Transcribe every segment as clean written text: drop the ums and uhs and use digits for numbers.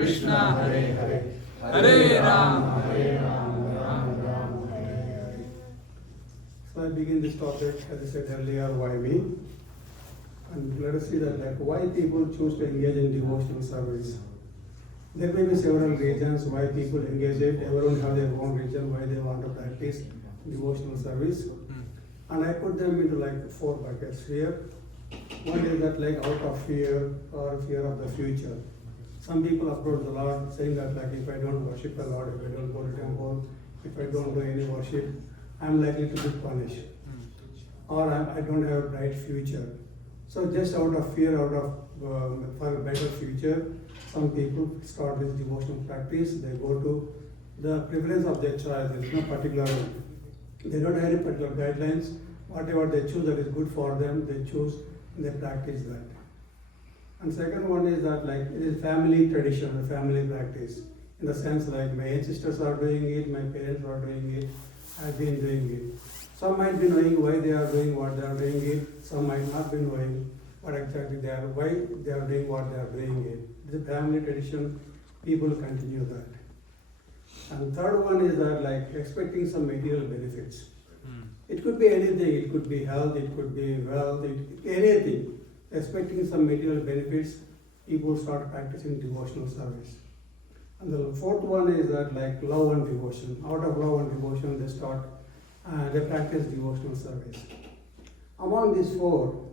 Krishna Hare Hare, Hare Ram, Ram Ram, Hare Hare. So I begin this topic, as I said earlier, why me? And let us see that why people choose to engage in devotional service. There may be several reasons why people engage it. Everyone have their own reason why they want to practice devotional service. And I put them into 4 buckets here. One is that out of fear or fear of the future. Some people approach the Lord saying that if I don't worship the Lord, if I don't go to temple, if I don't do any worship, I'm likely to be punished. Or I don't have a bright future. So just out of fear, for a better future, some people start this devotional practice. They go to the preference of their choice. There is no particular, they don't have any particular guidelines. Whatever they choose that is good for them, they choose and they practice that. And second one is that it is family tradition, a family practice. In the sense my ancestors are doing it, my parents are doing it, I've been doing it. Some might be knowing why they are doing what they are doing it. Some might not be knowing what exactly they are, why they are doing what they are doing it. It's a family tradition, people continue that. And third one is that expecting some material benefits. It could be anything, it could be health, it could be wealth, anything. Expecting some material benefits, people start practicing devotional service. And the fourth one is that love and devotion. Out of love and devotion, they practice devotional service. Among these 4,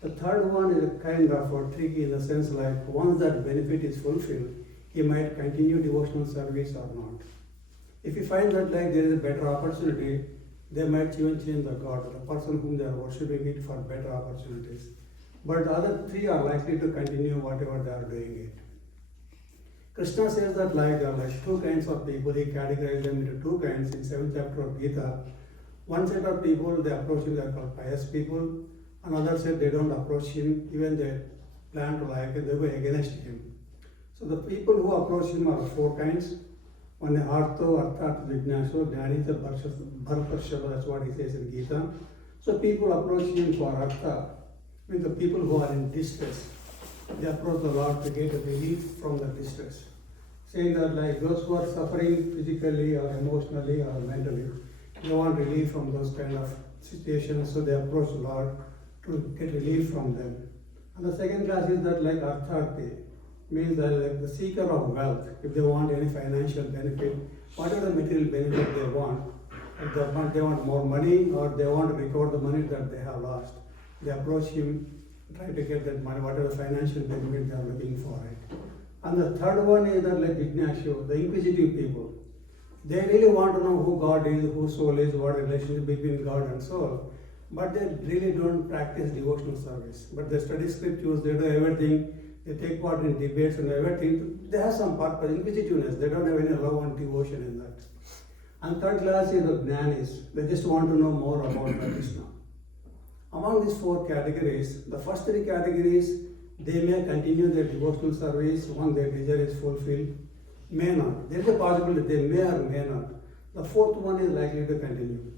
the third one is kind of tricky in the sense once that benefit is fulfilled, he might continue devotional service or not. If you find that there is a better opportunity, they might even change the God, the person whom they are worshipping it for better opportunities. But the other 3 are likely to continue whatever they are doing it. Krishna says that there are 2 kinds of people. He categorized them into 2 kinds in 7th chapter of Gita. One set of people, they approach him, they are called pious people. Another set, they don't approach him, even they plan to they go against him. So the people who approach him are 4 kinds. One is Artho, Arthat, Jnanaso, Jnanita, Bhartashava, that's what he says in Gita. So people approach him for Artha, with the people who are in distress. They approach the Lord to get a relief from the distress. Saying that those who are suffering physically or emotionally or mentally, they want relief from those kind of situations, so they approach the Lord to get relief from them. And the second class is that Artharthi, means that the seeker of wealth, if they want any financial benefit, whatever the material benefit they want, if they want more money or they want to recover the money that they have lost, they approach him, try to get that money, whatever financial benefit they are looking for it. And the third one is that Jignashu, the inquisitive people. They really want to know who God is, who soul is, what relationship between God and soul. But they really don't practice devotional service. But they study scriptures, they do everything, they take part in debates and everything. They have some purpose, inquisitiveness. They don't have any love and devotion in that. And third class is the Jnanis. They just want to know more about Krishna. Among these 4 categories, the first 3 categories, they may continue their devotional service once their desire is fulfilled, may not. There is a possibility they may or may not. The fourth one is likely to continue.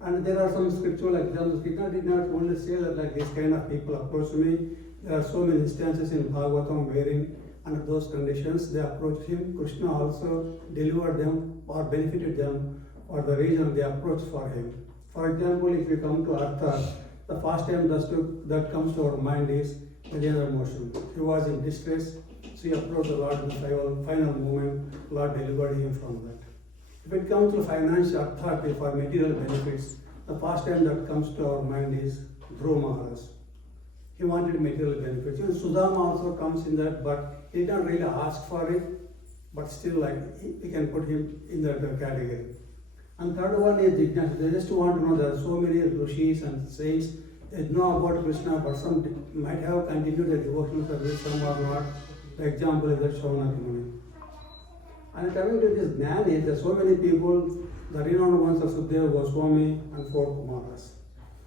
And there are some scriptural examples. Krishna did not only say that this kind of people approach me. There are so many instances in Bhagavatam wherein under those conditions they approached him. Krishna also delivered them or benefited them for the reason they approached for him. For example, if you come to Artha, the first time that comes to our mind is Gajendra Motion. He was in distress, so he approached the Lord in the final moment. Lord delivered him from that. If it comes to financial authority for material benefits, the first time that comes to our mind is Dhruva Maharaj. He wanted material benefits. Even Sudama also comes in that, but he didn't really ask for it, but still we can put him in that category. And third one is Jignasha. They just want to know there are so many rishis and saints. They know about Krishna, but some might have continued their devotional service, some are not. The example is that Shaunaki Muni. And coming to this Jnani, there are so many people, the renowned ones of Sukadeva Goswami and 4 Kumaras.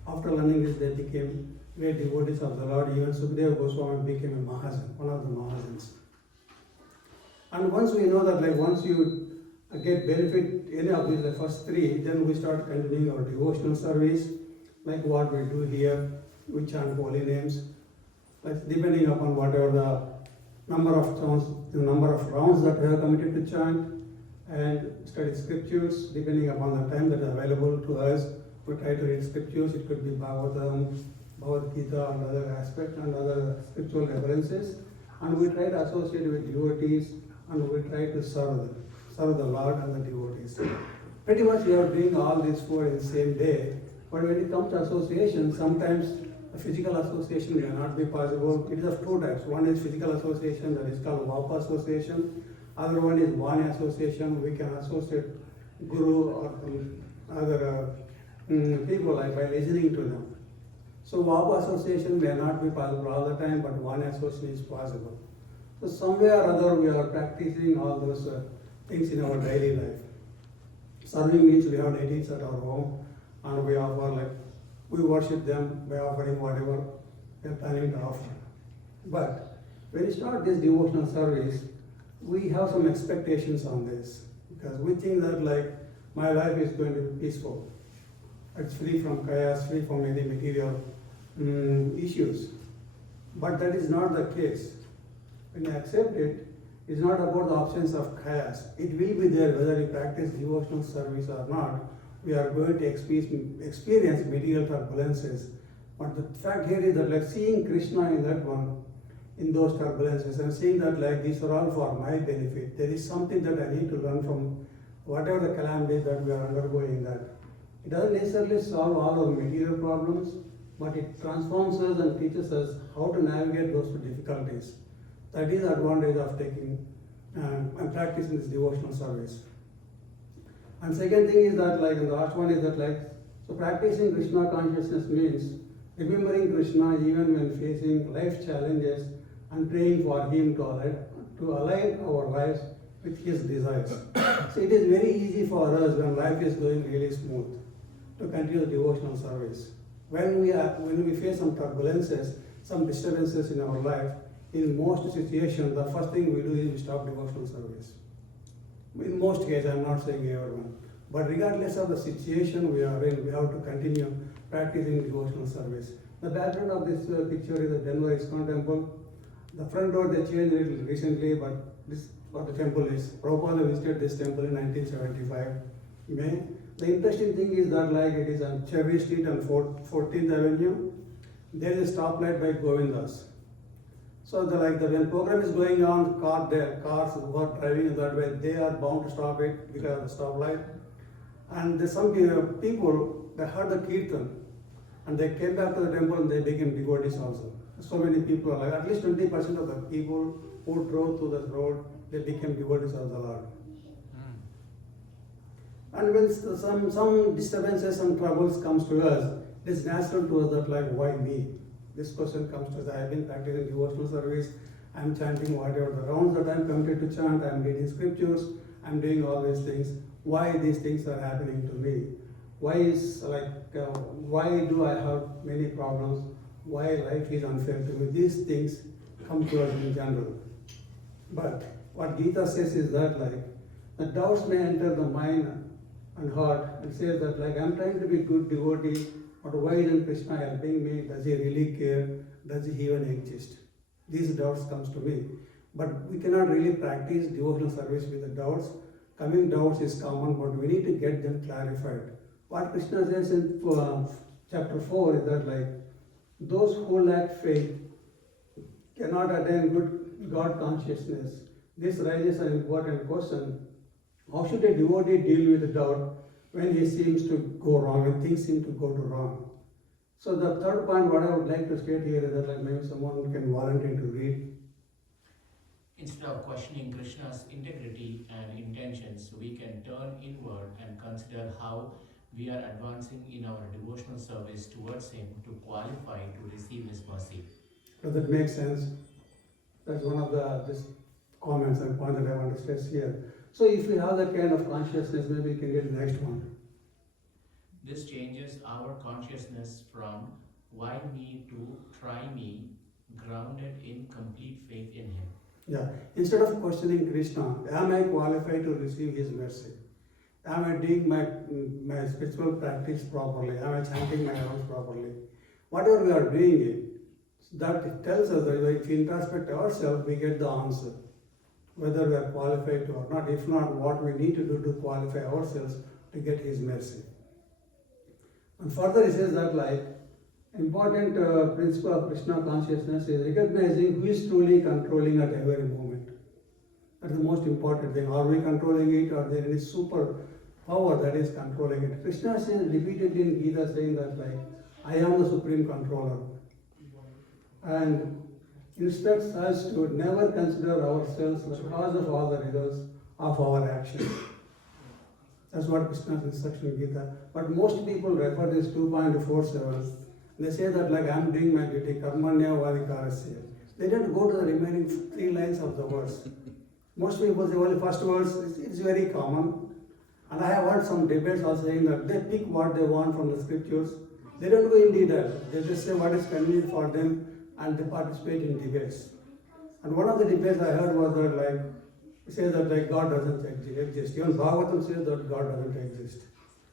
After learning this, they became great devotees of the Lord. Even Sukadeva Goswami became a Mahajan, one of the Mahajans. And once we know that once you get benefit any of these, the first 3, then we start continuing our devotional service, like what we do here, we chant holy names, depending upon whatever the number of rounds, the number of rounds that we have committed to chant, and study scriptures depending upon the time that is available to us. We try to read scriptures. It could be Bhagavatam, Bhagavad Gita, and other aspects and other spiritual references. And we try to associate with devotees, and we try to serve the Lord and the devotees. Pretty much we are doing all these four in the same day. But when it comes to association, sometimes a physical association may not be possible. It is of two types. One is physical association, that is called Vapa association. Other one is Vani association. We can associate Guru or other people like by listening to them. So Vapa association may not be possible all the time, but Vani association is possible. So somewhere or other we are practicing all those things in our daily life. Serving means we have deities at our home, and we offer we worship them by offering whatever we are planning to offer. But when we start this devotional service, we have some expectations on this, because we think that my life is going to be peaceful. It's free from chaos, free from any material issues. But that is not the case. When you accept it, it's not about the options of chaos. It will be there whether you practice devotional service or not. We are going to experience material turbulences. But the fact here is that seeing Krishna in that one, in those turbulences, and seeing that these are all for my benefit. There is something that I need to learn from whatever the calamities that we are undergoing. That it doesn't necessarily solve all our material problems, but it transforms us and teaches us how to navigate those difficulties. That is the advantage of taking and practicing this devotional service. And second thing is that and the last one is that so practicing Krishna consciousness means remembering Krishna even when facing life challenges and praying for him to align our lives with his desires. So it is very easy for us when life is going really smooth to continue the devotional service. When we face some turbulences, some disturbances in our life, in most situations, the first thing we do is we stop devotional service. In most cases, I'm not saying everyone, but regardless of the situation we are in, we have to continue practicing devotional service. The background of this picture is the Denver ISKCON temple. The front door they changed it recently, but this what the temple is. Prabhupada visited this temple in 1975. May. The interesting thing is that it is on Cherry Street and 14th Avenue. There is a stoplight by Govindas. So when program is going on, cars who are driving in that way, they are bound to stop it because of the stoplight. And there's some people, they heard the kirtan, and they came back to the temple and they became devotees also. So many people, at least 20% of the people who drove through this road, they became devotees of the Lord. And when some disturbances, some troubles comes to us, it is natural to us that why me? This question comes to us. I have been practicing devotional service. I am chanting whatever the rounds that I am committed to chant. I am reading scriptures. I am doing all these things. Why these things are happening to me? Why do I have many problems? Why life is unfair to me? These things come to us in general. But what Gita says is that the doubts may enter the mind and heart and says that I am trying to be good devotee, but why isn't Krishna helping me? Does he really care? Does he even exist? These doubts comes to me. But we cannot really practice devotional service with the doubts. Coming doubts is common, but we need to get them clarified. What Krishna says in chapter 4 is that those who lack faith cannot attain good God consciousness. This raises an important question. How should a devotee deal with the doubt when he seems to go wrong, when things seem to go to wrong? So the third point what I would like to state here is that maybe someone can volunteer to read. Instead of questioning Krishna's integrity and intentions, we can turn inward and consider how we are advancing in our devotional service towards him to qualify to receive his mercy. Does that make sense? That's one of the comments and point that I want to stress here. So if we have that kind of consciousness, maybe we can get the next one. This changes our consciousness from why me to try me, grounded in complete faith in him. Yeah. Instead of questioning Krishna, am I qualified to receive his mercy? Am I doing my spiritual practice properly? Am I chanting my rounds properly? Whatever we are doing it, That tells us that if we introspect ourselves, we get the answer, whether we are qualified to or not. If not, what we need to do to qualify ourselves to get His mercy. And further, he says that like important principle of Krishna consciousness is recognizing who is truly controlling at every moment. That's the most important thing. Are we controlling it, or there is super power that is controlling it? Krishna says repeatedly in Gita saying that like, I am the supreme controller. And instructs us to never consider ourselves the cause of all the results of our actions. That's what Krishna's instruction in Gita. But most people refer this 2.47. They say that like I'm doing my duty, karmanya vadikarasya. They don't go to the remaining 3 lines of the verse. Most people say, well, the first verse is very common. And I have heard some debates also saying that they pick what they want from the scriptures. They don't go in detail. They just say what is convenient for them and they participate in debates. And one of the debates I heard was that like, it says that like God doesn't exist. Even Bhagavatam says that God doesn't exist.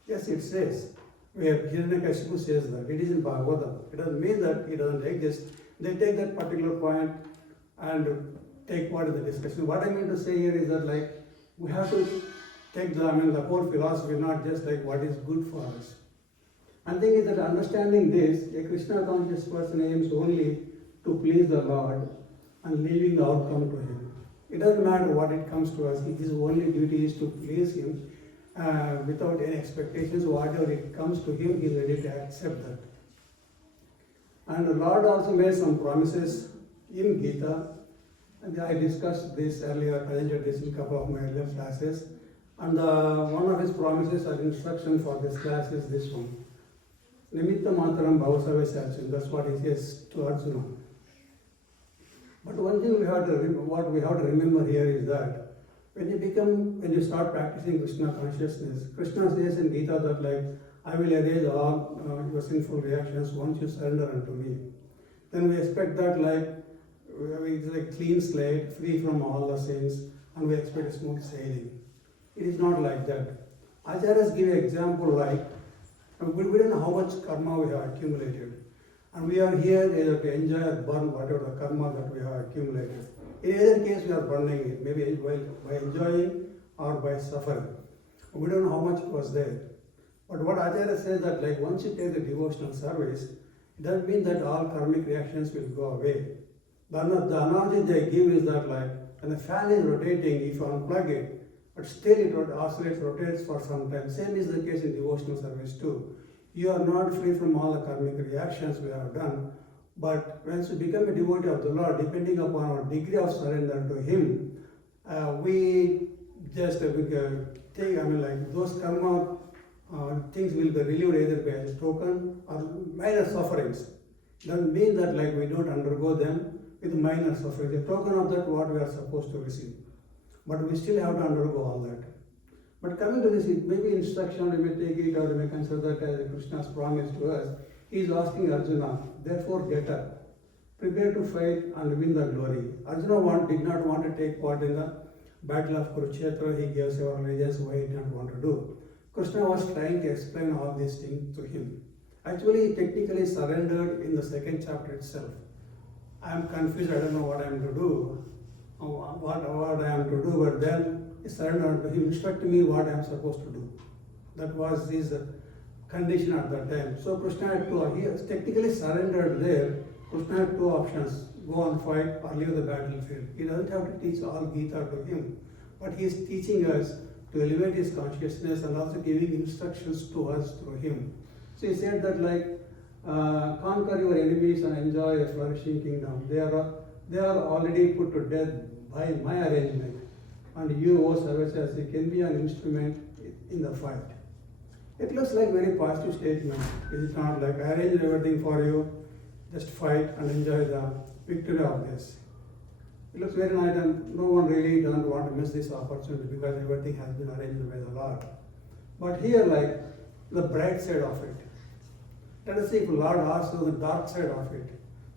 Yes, it says. Where Hiranyakashipu says that. It is in Bhagavatam. It doesn't mean that it doesn't exist. They take that particular point and take part in the discussion. What I mean to say here is that like we have to take the whole philosophy, not just like what is good for us. And the thing is that understanding this, a Krishna conscious person aims only to please the Lord and leaving the outcome to Him. It doesn't matter what it comes to us. His only duty is to please Him without any expectations. Whatever it comes to Him, He is ready to accept that. And the Lord also made some promises in Gita. And I discussed this earlier, presented this in a couple of my earlier classes. And one of His promises or instruction for this class is this one. Nimitta Mataram Bhavasave Sachin. That's what He says to Arjuna. But one thing we have to remember here is that when you start practicing Krishna consciousness, Krishna says in Gita that like, I will erase all your sinful reactions once you surrender unto me. Then we expect that like, it's like clean slate, free from all the sins, and we expect a smooth sailing. It is not like that. Acharyas give an example like, we don't know how much karma we have accumulated. And we are here either to enjoy or burn whatever the karma that we have accumulated. In either case, we are burning it, maybe by enjoying or by suffering. We don't know how much was there. But what Acharya says that like once you take the devotional service, it doesn't mean that all karmic reactions will go away. The analogy they give is that like when the fan is rotating, if you unplug it, but still it oscillates, rotates for some time. Same is the case in devotional service too. You are not free from all the karmic reactions we have done, but once you become a devotee of the Lord, depending upon our degree of surrender to Him, we just take, like those karma things will be relieved either by a token or minor sufferings. Doesn't mean that like we don't undergo them with minor suffering. The token of that what we are supposed to receive. But we still have to undergo all that. But coming to this, it may be instruction, we may take it or we may consider that as Krishna's promise to us. He is asking Arjuna, therefore get up, prepare to fight and win the glory. Arjuna did not want to take part in the battle of Kurukshetra. He gave several reasons why he did not want to do. Krishna was trying to explain all these things to him. Actually, he technically surrendered in the 2nd chapter itself. I am confused, I don't know what I am to do, what I am to do, but then he surrendered to him, instruct me what I am supposed to do. That was his condition at that time. So Krishna had he has technically surrendered there. Krishna had 2 options, go and fight or leave the battlefield. He doesn't have to teach all Gita to him, but he is teaching us to elevate his consciousness and also giving instructions to us through him. So he said that like, conquer your enemies and enjoy a flourishing kingdom. They are already put to death by my arrangement. And you, O Sarvachasi, can be an instrument in the fight. It looks like very positive statement. It is not like I arrange everything for you, just fight and enjoy the victory of this. It looks very nice and no one really doesn't want to miss this opportunity because everything has been arranged by the Lord. But here like the bright side of it. Let us see if the Lord asks you the dark side of it.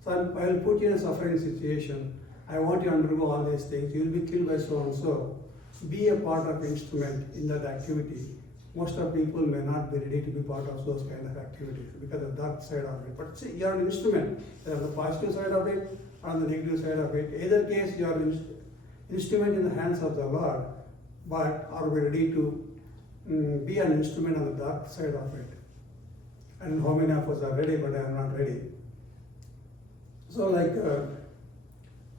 So I will put you in a suffering situation. I want you to undergo all these things. You will be killed by so and so. Be a part of instrument in that activity. most of people may not be ready to be part of those kind of activities because of that side of it. But see, you are an instrument. There is the positive side of it and the negative side of it. Either case, you are an instrument in the hands of the Lord, but are we ready to be an instrument on the dark side of it? And how many of us are ready, but I am not ready. So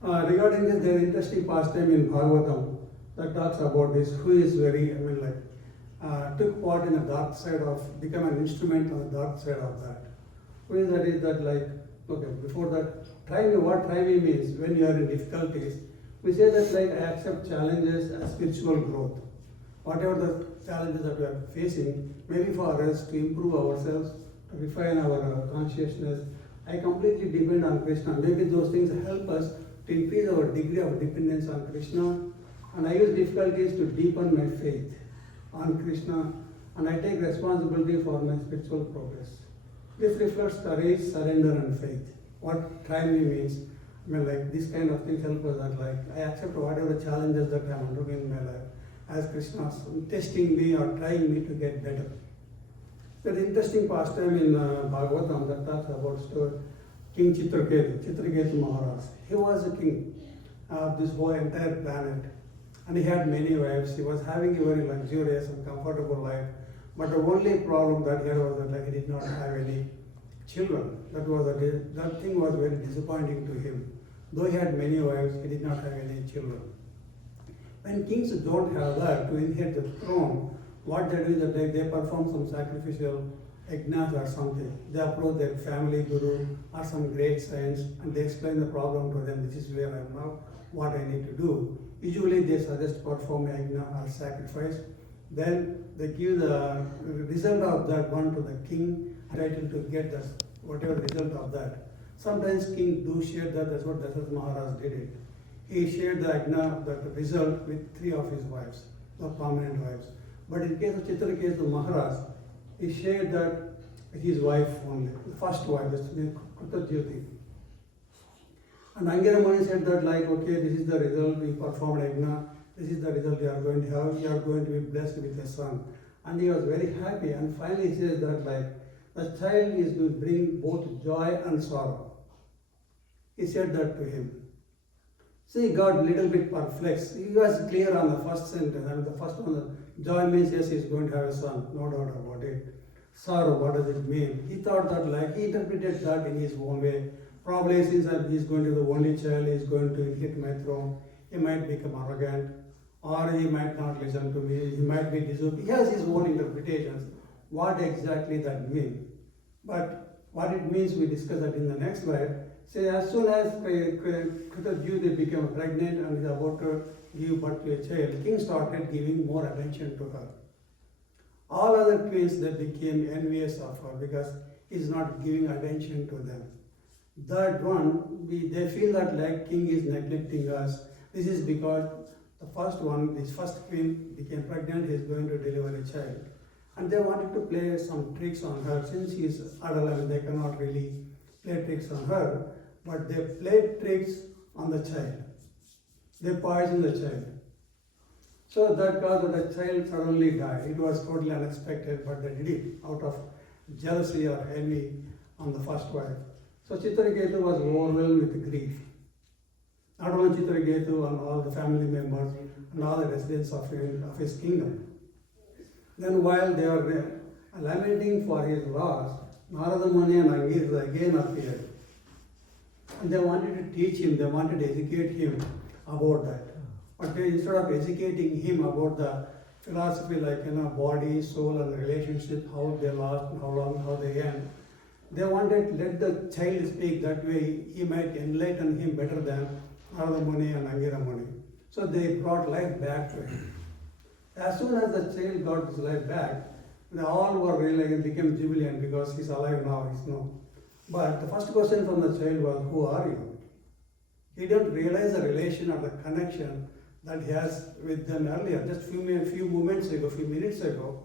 regarding this, there is interesting pastime in Bhagavatam that talks about this, who is very, took part in the dark side of, become an instrument on the dark side of that. Who is that? Is that before that, try me, what try me means, when you are in difficulties, we say that I accept challenges as spiritual growth. Whatever the challenges that we are facing, maybe for us to improve ourselves, to refine our consciousness, I completely depend on Krishna. Maybe those things help us to increase our degree of dependence on Krishna. And I use difficulties to deepen my faith on Krishna. And I take responsibility for my spiritual progress. This reflects courage, surrender, and faith. What try me means, this kind of things help us that I accept whatever challenges that I am undergoing in my life as Krishna testing me or trying me to get better. There's an interesting pastime in Bhagavatam that talks about King Chitraketu Maharaj. He was a king of this whole entire planet, and he had many wives. He was having a very luxurious and comfortable life, but the only problem that he had was that he did not have any children. That thing was very disappointing to him. Though he had many wives, he did not have any children. When kings don't have that to inherit the throne, what they do is that they perform some sacrificial yajnas or something. They approach their family guru or some great saints and they explain the problem to them. This is where I am now, what I need to do. Usually they suggest perform yajna or sacrifice. Then they give the result of that one to the king, entitled to get whatever result of that. Sometimes king do share that. That's what Dasharatha Maharaj did it. He shared the yajna, the result, with 3 of his wives, the permanent wives. But in case of Chitraketu Maharaj, he shared that his wife only, the first wife, that's Krutadyuti. And Angira Muni said that okay, this is the result, we performed yajna, this is the result you are going to have, you are going to be blessed with a son. And he was very happy, and finally he says that the child is to bring both joy and sorrow. He said that to him. See, got a little bit perplexed. He was clear on the first sentence. The first one, joy means yes, he's going to have a son, no doubt about it. Sorrow, what does it mean? He thought that he interpreted that in his own way. Probably since he's going to be the only child, he's going to inherit my throne, he might become arrogant, or he might not listen to me, he might be disobedient. He has his own interpretations. What exactly that means? But what it means, we discuss that in the next slide. Say, as soon as Krutadyuti became pregnant and is about to give birth to a child, king started giving more attention to her. All other queens, they became envious of her because he's not giving attention to them. That one, they feel that king is neglecting us. This is because the first one, this first queen became pregnant, he is going to deliver a child. And they wanted to play some tricks on her. Since she is adult, they cannot really play tricks on her. But they played tricks on the child. They poisoned the child. So that caused that the child suddenly died. It was totally unexpected, but they did it out of jealousy or envy on the first wife. So Chitraketu was overwhelmed with grief. Not only Chitraketu, and all the family members and all the residents of his kingdom. Then while they were lamenting for his loss, Narada Muni and Angirika again appeared. And they wanted to teach him, they wanted to educate him about that. But instead of educating him about the philosophy body, soul and relationship, how they last, how long, how they end, they wanted to let the child speak. That way he might enlighten him better than Narada Muni and Angira Muni. So they brought life back to him. As soon as the child got his life back, they all were really became jubilant because he's alive now, he's no. But the first question from the child was, who are you? He didn't realize the relation or the connection that he has with them earlier. Just few moments ago, few minutes ago,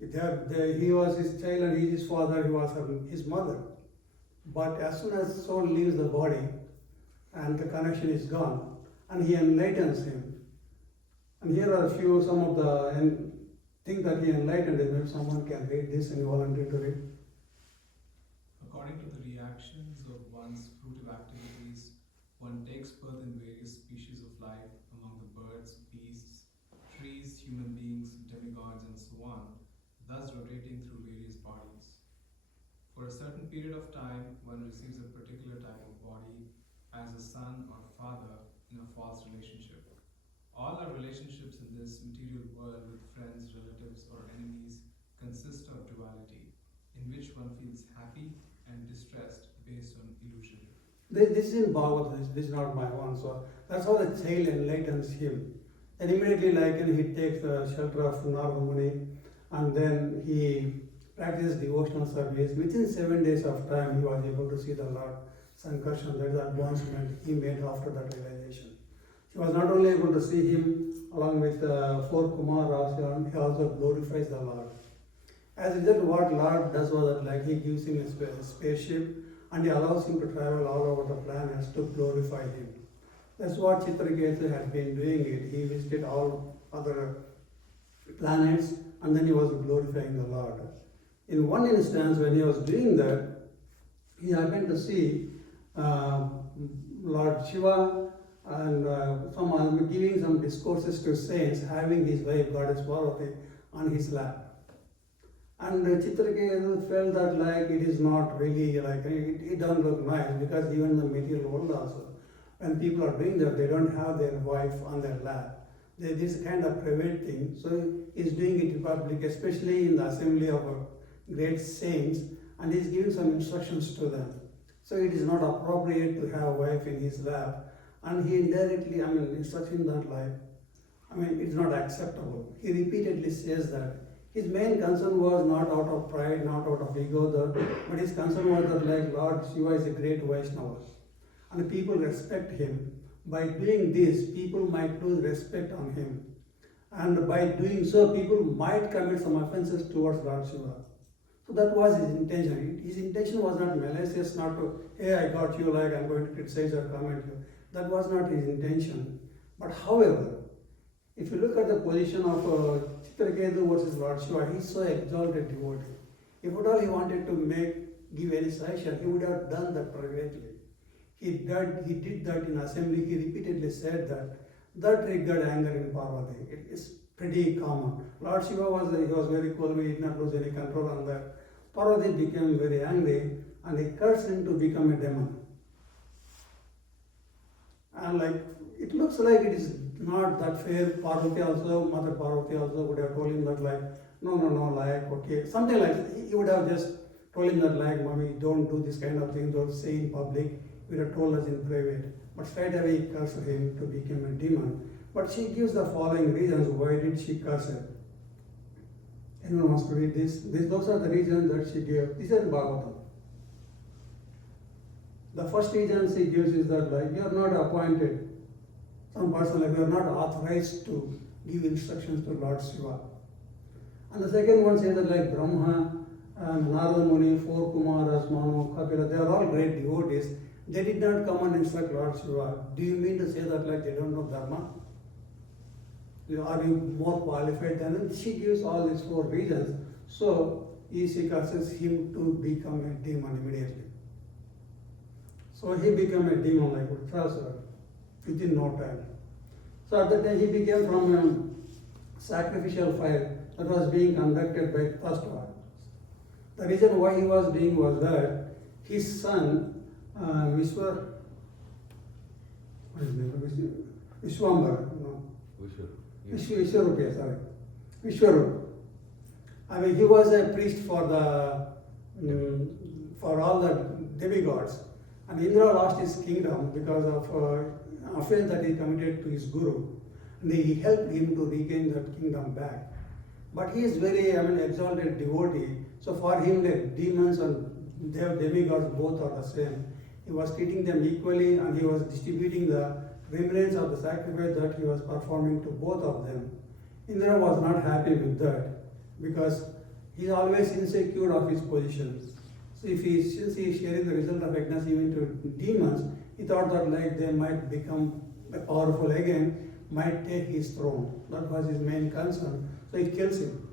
he was his child and he is his father, he was his mother. But as soon as soul leaves the body and the connection is gone, and he enlightens him. And here are some of the think that he enlightened is. Maybe someone can read this and volunteer to read. According to the reactions of one's fruitive activities, one takes birth in various species of life among the birds, beasts, trees, human beings, demigods, and so on, thus rotating through various bodies. For a certain period of time, one receives a particular type of body as a son or father in a false relationship. All our relationships in this material world with friends, relatives, or enemies consist of duality, in which one feels happy and distressed based on illusion. This is in Bhagavad, this is not my one. So that's how the child enlightens him. And immediately, he takes the shelter of Narada Muni, and then he practices devotional service. Within 7 days of time, he was able to see the Lord Sankarshan. That is the advancement he made after that realization. He was not only able to see him along with 4 Kumaras, he also glorifies the Lord. As a result, what Lord does was that he gives him a spaceship and he allows him to travel all over the planets to glorify him. That's what Chitraketu had been doing it. He visited all other planets and then he was glorifying the Lord. In one instance, when he was doing that, he happened to see Lord Shiva and giving some discourses to saints, having his wife Goddess Parvati on his lap. And Chitraketu felt that it is not really it doesn't look nice, because even in the material world also, when people are doing that, they don't have their wife on their lap. This kind of private thing. So he's doing it in public, especially in the assembly of great saints, and he's giving some instructions to them. So it is not appropriate to have a wife in his lap. And he indirectly, instructing that it's not acceptable. He repeatedly says that. His main concern was not out of pride, not out of ego, but his concern was that Lord Shiva is a great Vaishnava. And people respect him. By doing this, people might lose respect on him. And by doing so, people might commit some offenses towards Lord Shiva. So that was his intention. His intention was not malicious, not to, hey, I got you, I'm going to criticize or comment you. That was not his intention. But however, if you look at the position of Chitraketu versus Lord Shiva, he is so exalted devotee. If at all he wanted to give any suggestion, he would have done that privately. He did that in assembly. He repeatedly said that triggered anger in Parvati. It is pretty common. Lord Shiva was very cool. He did not lose any control on that. Parvati became very angry and he cursed him to become a demon. And it looks like it is not that fair. Mother Parvati also would have told him that no, okay. Something he would have just told him that mommy, don't do this kind of thing, don't say in public. He would have told us in private. But straight away he cursed him to become a demon. But she gives the following reasons why did she curse him. Anyone wants to read this? Those are the reasons that she gave. These are in Bhagavatam. The first reason she gives is that you are not appointed. Some person you are not authorized to give instructions to Lord Shiva. And the second one says that Brahma, Narada Muni, 4 Kumaras, Manu, Kapila, they are all great devotees. They did not come and instruct Lord Shiva. Do you mean to say that they don't know Dharma? Are you more qualified than them? She gives all these 4 reasons. So she curses him to become a demon immediately. So he became a demon like Utrasura within no time. So at that time he became from a sacrificial fire that was being conducted by first one. The reason why he was doing was that his son Vishwambara, Vishwarup. He was a priest for all the demigods. And Indra lost his kingdom because of offense that he committed to his guru. And he helped him to regain that kingdom back. But he is very exalted devotee. So for him, demons and demigods both are the same. He was treating them equally and he was distributing the remnants of the sacrifice that he was performing to both of them. Indra was not happy with that because he is always insecure of his position. So since he is sharing the result of Yajnas even to demons, he thought that they might become powerful again, might take his throne. That was his main concern. So he kills him.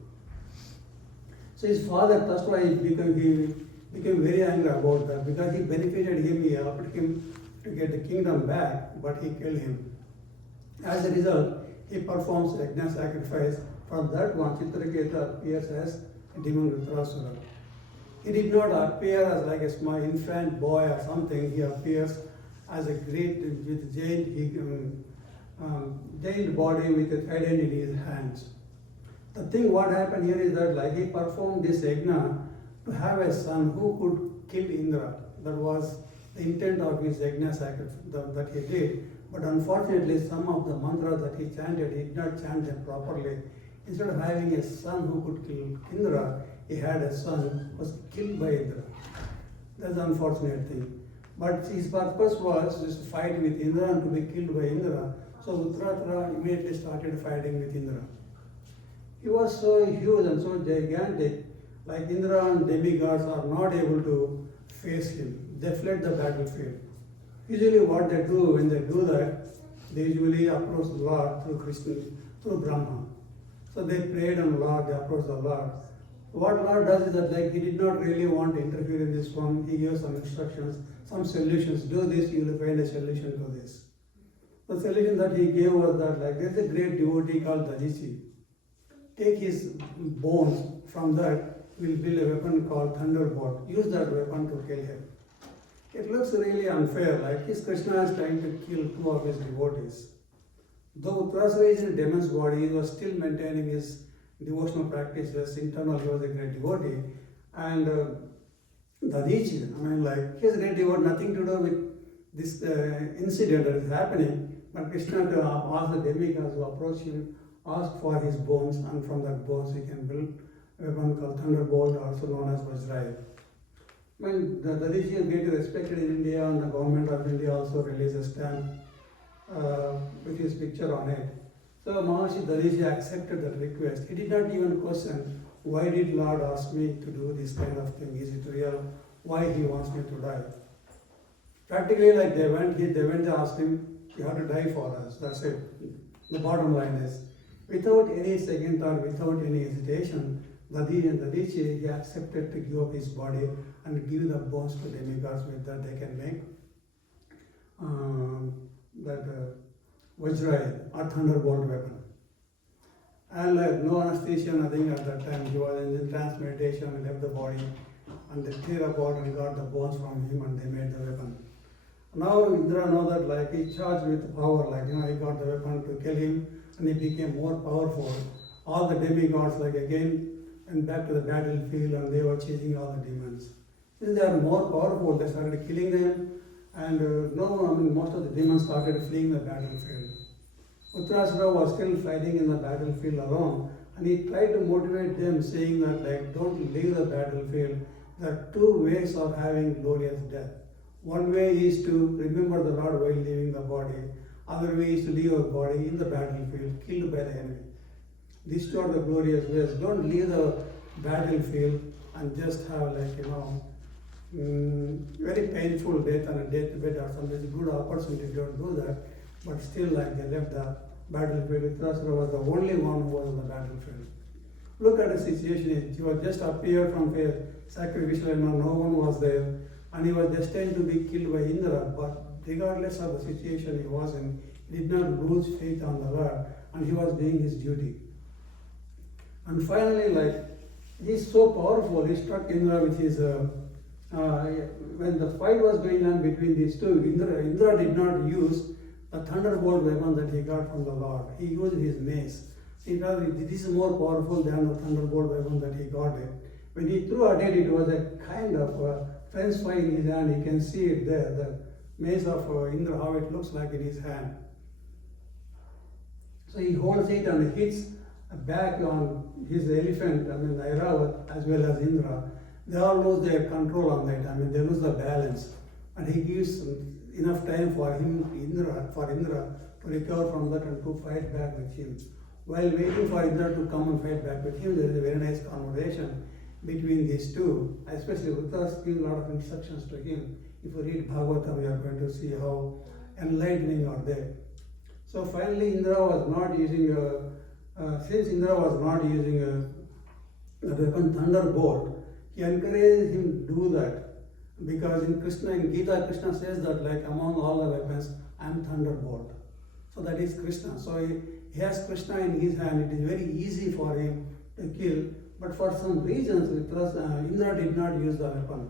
So his father, that's why he became very angry about that, because he benefited him, he helped him to get the kingdom back, but he killed him. As a result, he performs yajna sacrifice. From that one, Chitraketu appears as demon Vitrasura. He did not appear as like a small infant boy or something. He appears as a great with giant body with a trident in his hands. The thing what happened here is that like he performed this yajna to have a son who could kill Indra. That was the intent of his yajna sacrifice that he did. But unfortunately, some of the mantras that he chanted, he did not chant them properly. Instead of having a son who could kill Indra, he had a son who was killed by Indra. That's the unfortunate thing. But his purpose was just to fight with Indra and to be killed by Indra. So Uttarathara immediately started fighting with Indra. He was so huge and so gigantic, like Indra and demigods are not able to face him. They fled the battlefield. Usually what they do when they do that, they usually approach the Lord through Krishna, through Brahma. So they prayed on Lord, they approached the Lord. What Lord does is that like he did not really want to interfere in this one. He gave some instructions, some solutions. Do this, you will find a solution to this. The solution that he gave was that like there is a great devotee called Dadichi. Take his bones, from that we'll build a weapon called Thunderbolt. Use that weapon to kill him. It looks really unfair, like his Krishna is trying to kill two of his devotees. Though Uttarasura is in a demon's body, he was still maintaining his devotional practices. Internally, he was a great devotee. And Dadichi, I mean, like, he is a great devotee, nothing to do with this incident that is happening. But Krishna asked the demigods to approach him, ask for his bones, and from that bones he can build a weapon called Thunderbolt, also known as Vajrayana. When the Dadichi is greatly respected in India, and the government of India also released a stamp with his picture on it. So Maharishi Dadichi accepted that request. He did not even question, why did Lord ask me to do this kind of thing? Is it real? Why he wants me to die? Practically, like they went, they asked him, you have to die for us. That's it. The bottom line is, without any second thought, without any hesitation, Dadichi, he accepted to give up his body and give the bones to demigods. With that they can make Vajrayana or Thunderbolt weapon. And like no anesthesia, nothing at that time. He was in trance meditation and left the body, and they cleared apart and got the bones from him, and they made the weapon. Now Indra know that like he charged with power, like he got the weapon to kill him, and he became more powerful. All the demigods like again went back to the battlefield, and they were chasing all the demons. Since they are more powerful, they started killing them, and most of the demons started fleeing the battlefield. Uttarasura was still fighting in the battlefield alone, and he tried to motivate them, saying that like don't leave the battlefield. There are two ways of having glorious death. One way is to remember the Lord while leaving the body. Other way is to leave your body in the battlefield, killed by the enemy. These two are the glorious ways. Don't leave the battlefield and just have very painful death and a deathbed or something. It's a good opportunity if you don't do that. But still they left the battlefield. Uttarasura was the only one who was on the battlefield. Look at the situation. He was just appeared from a sacrificial animal. No one was there. And he was destined to be killed by Indra. But regardless of the situation he was in, he did not lose faith on the Lord. And he was doing his duty. And finally, he is so powerful, he struck Indra with his, when the fight was going on between these two, Indra did not use the thunderbolt weapon that he got from the Lord. He used his mace. This is more powerful than the thunderbolt weapon that he got it. When he threw at it, it was a kind of fence fire in his hand. You can see it there, the mace of Indra, how it looks like in his hand. So he holds it and hits back on his elephant, Airavat, as well as Indra. They all lose their control on that. They lose the balance. And he gives enough time for Indra to recover from that and to fight back with him. While waiting for Indra to come and fight back with him, there is a very nice conversation between these two, especially Uttara's giving a lot of instructions to him. If you read Bhagavatam, we are going to see how enlightening are they. So finally, Indra was not using since Indra was not using that weapon thunderbolt. He encourages him to do that because in Krishna, in Gita, Krishna says that like among all the weapons, I am thunderbolt. So that is Krishna. So he has Krishna in his hand. It is very easy for him to kill. But for some reasons, Indra did not use the weapon.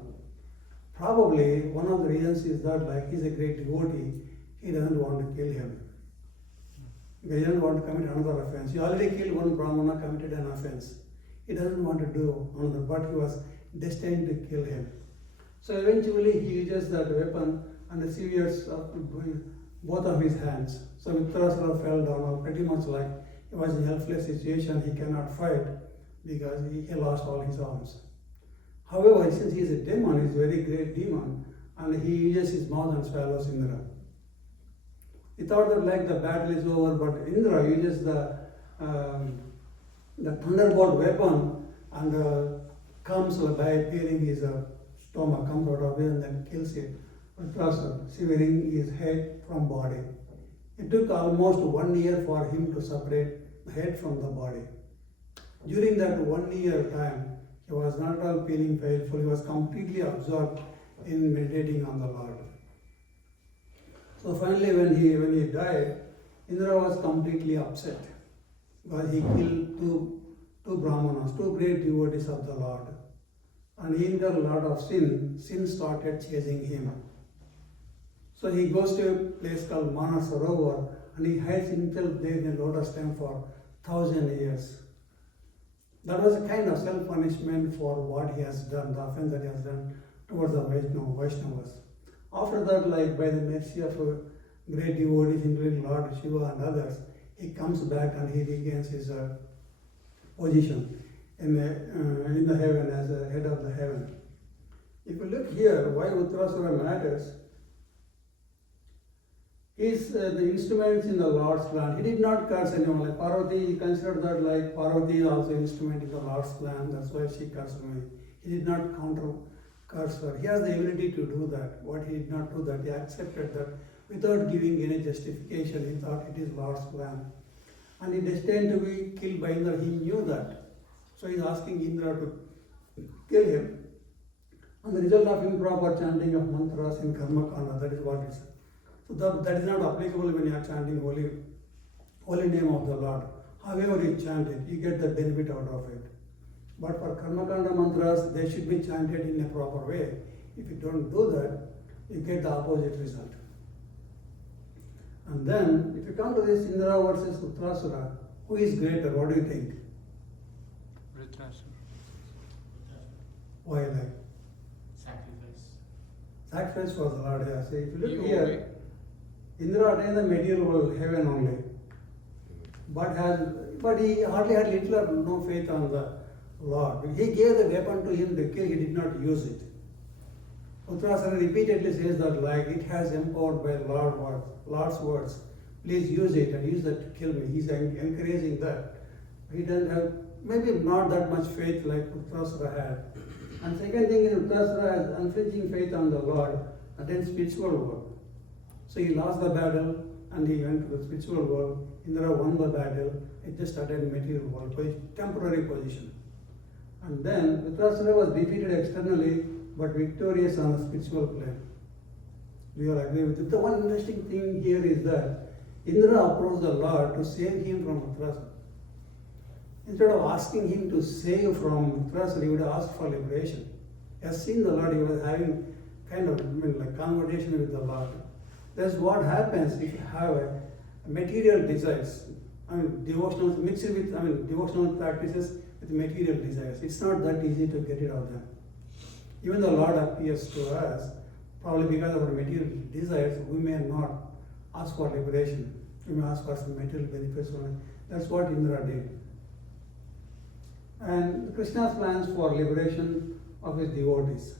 Probably one of the reasons is that like he's a great devotee, he doesn't want to kill him. He doesn't want to commit another offense. He already killed one Brahmana, committed an offense. He doesn't want to do another, but he was destined to kill him. So eventually he uses that weapon and severs both of his hands. So Vitrasura fell down, or pretty much like he was in a helpless situation, he cannot fight because he lost all his arms. However, since he is a demon, he is a very great demon, and he uses his mouth and swallows Indra. He thought that like the battle is over, but Indra uses the thunderbolt weapon and comes by piercing his stomach, comes out of it and then kills it, severing his head from body. It took almost 1 year for him to separate the head from the body. During that 1 year time, he was not at all feeling painful, he was completely absorbed in meditating on the Lord. So finally when he died, Indra was completely upset because he killed two Brahmanas, two great devotees of the Lord. And he incurred a lot of sin. Sin started chasing him. So he goes to a place called Manasarovar and he hides himself there in a lotus stem for 1,000 years. That was a kind of self-punishment for what he has done, the offense that he has done towards the Vaishnavas. After that, like by the mercy of great devotees, including Lord Shiva and others, he comes back and he regains his position in the heaven as a head of the heaven. If you look here, why Uttarasura matters, is the instruments in the Lord's plan. He did not curse anyone. Like Parvati, he considered that like Parvati is also instrument in the Lord's plan. That's why she cursed me. He did not curse her. He has the ability to do that. What he did not do that, he accepted that without giving any justification. He thought it is Lord's plan. And he destined to be killed by Indra. He knew that. So he is asking Indra to kill him. And the result of improper chanting of mantras in Karma Kanda, that is what it is. So that is not applicable when you are chanting holy name of the Lord. However you chant it, you get the benefit out of it. But for Karma Kanda mantras, they should be chanted in a proper way. If you don't do that, you get the opposite result. And then, if you come to this Indra versus Uttarasura, who is greater? What do you think? Why like? Sacrifice for the Lord, yeah. So if you look here, Indra attained the material world, heaven only. But he hardly had little or no faith on the Lord. He gave the weapon to him to kill, he did not use it. Uttarasura repeatedly says that like it has empowered by Lord's words. Please use it and use that to kill me. He's encouraging that. He doesn't have maybe not that much faith like Uttarasura had. And second thing is Uttarasura has unflinching faith on the Lord and then spiritual world. So he lost the battle and he went to the spiritual world. Indra won the battle. It just started material world, temporary position. And then Uttarasura was defeated externally but victorious on the spiritual plane. We all agree with it. The one interesting thing here is that Indra approached the Lord to save him from Uttarasura. Instead of asking him to save from Uttarasura, he would ask for liberation. He has seen the Lord, he was having kind of like conversation with the Lord. That's what happens if you have a material desires. Devotional mixed with devotional practices with material desires. It's not that easy to get rid of them. Even the Lord appears to us, probably because of our material desires, we may not ask for liberation. We may ask for some material benefits. That's what Indra did. And Krishna's plans for liberation of his devotees.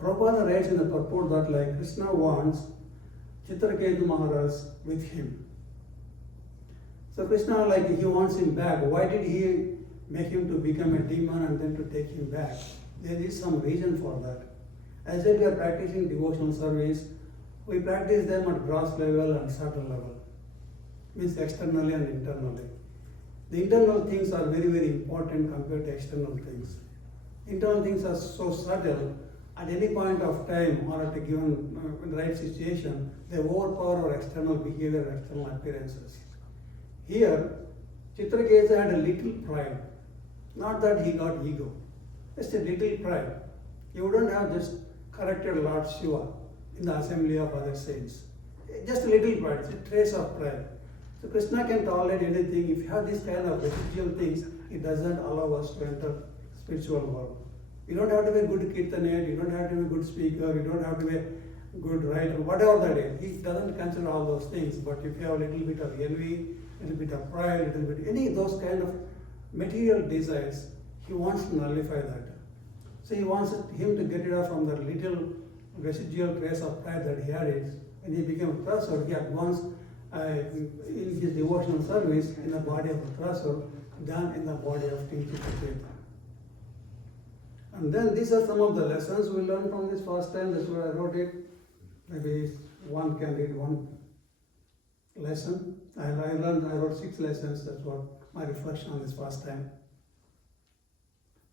Prabhupada writes in the purport that like Krishna wants Chitraketu Maharaj with him. So Krishna he wants him back. Why did he make him to become a demon and then to take him back? There is some reason for that. As if we are practicing devotional service, we practice them at gross level and subtle level. Means externally and internally. The internal things are very, very important compared to external things. Internal things are so subtle, at any point of time or at a given right situation, they overpower our external behavior, external appearances. Here, Chitraketu had a little pride. Not that he got ego, just a little pride. He wouldn't have just corrected Lord Shiva in the assembly of other saints. Just a little pride, it's a trace of pride. So Krishna can tolerate anything. If you have these kind of residual things, it doesn't allow us to enter spiritual world. You don't have to be a good kirtanir, you don't have to be a good speaker, you don't have to be a good writer, whatever that is. He doesn't consider all those things. But if you have a little bit of envy, a little bit of pride, a little bit any of those kind of material desires, he wants to nullify that. So he wants him to get rid of from the little residual trace of pride that he had it. When he became a Trasur, he advanced in his devotional service in the body of a Trasur than in the body of King Chitraketu. And then these are some of the lessons we learned from this first time. That's why I wrote it. Maybe one can read one lesson. I wrote 6 lessons. That's what my reflection on this first time.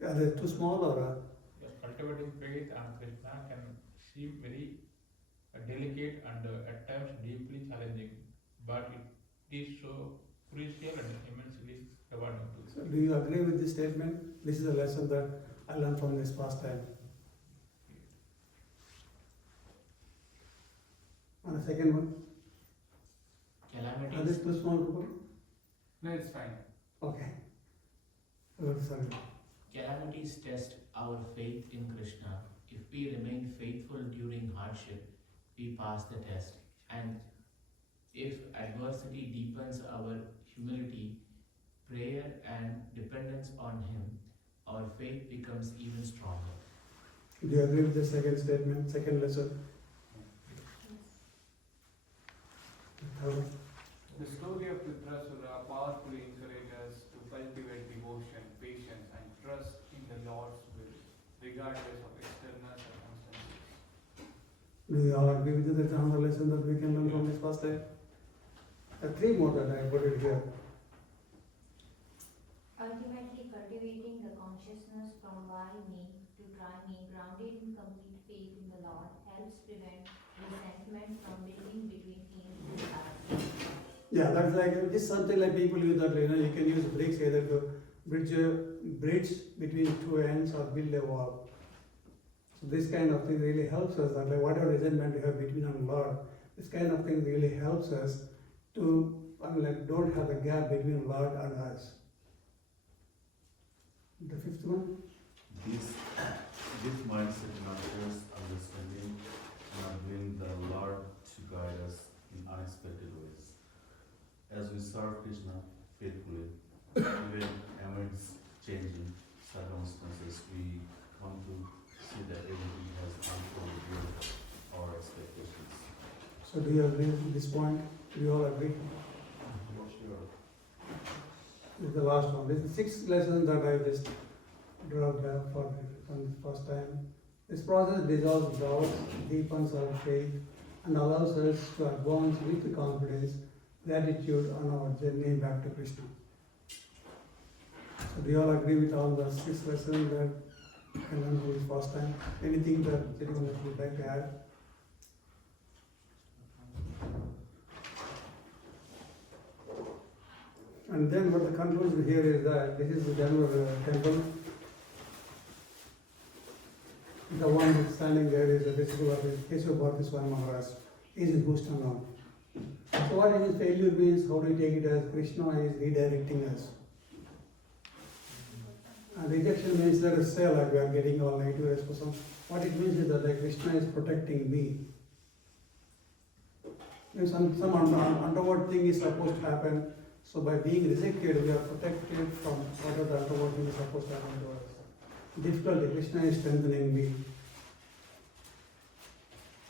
Are they too small or? Yes, cultivating faith and Krishna can seem very delicate and at times deeply challenging, but it is so crucial and immensely rewarding too. So do you agree with this statement? This is a lesson that I learned from this past time. And the second one? Are this too small to put? No, it's fine. Okay. Sorry. Calamities test our faith in Krishna. If we remain faithful during hardship, we pass the test. And if adversity deepens our humility, prayer and dependence on Him, our faith becomes even stronger. Do you agree with the second statement, second lesson? The story of Chitrasura powerfully encourages us to cultivate devotion, patience, and trust in the Lord's will, regardless of external circumstances. Do you all agree with that? That's another lesson that we can learn from this past time. 3 more that I put it here. Ultimately, cultivating the consciousness from why me to try me, grounded in complete faith in the Lord, helps prevent resentment from building between Him and us. Yeah, that's like this something like people use that. You can use bricks either to bridge between 2 ends or build a wall. So this kind of thing really helps us. That like whatever resentment we have between our Lord, this kind of thing really helps us to don't have a gap between Lord and us. The 5th one? This mindset nurtures understanding and bring the Lord to guide us in unexpected ways. As we serve Krishna faithfully, even amidst changing circumstances, we come to see that everything has unfolded beyond our expectations. So do you agree with this point? Do you all agree? Sure. This is the last one. This is the 6th lesson that I just dropped down from this first time. This process dissolves doubts, deepens our faith, and allows us to advance with confidence, gratitude on our journey back to Krishna. So do you all agree with all the 6 lessons that I learned from this first time? Anything that anyone would like to add? And then what the conclusion here is that this is the Denver temple. The one standing there is a disciple of Keshav Bharati Swami Maharaj. He is in Houston now. So what is failure means? How do you take it as Krishna is redirecting us? And rejection means that a say like we are getting all negative response. What it means is that like Krishna is protecting me. If some untoward thing is supposed to happen, so by being rejected, we are protected from whatever the untoward thing is supposed to happen to us. Difficulty, Krishna is strengthening me.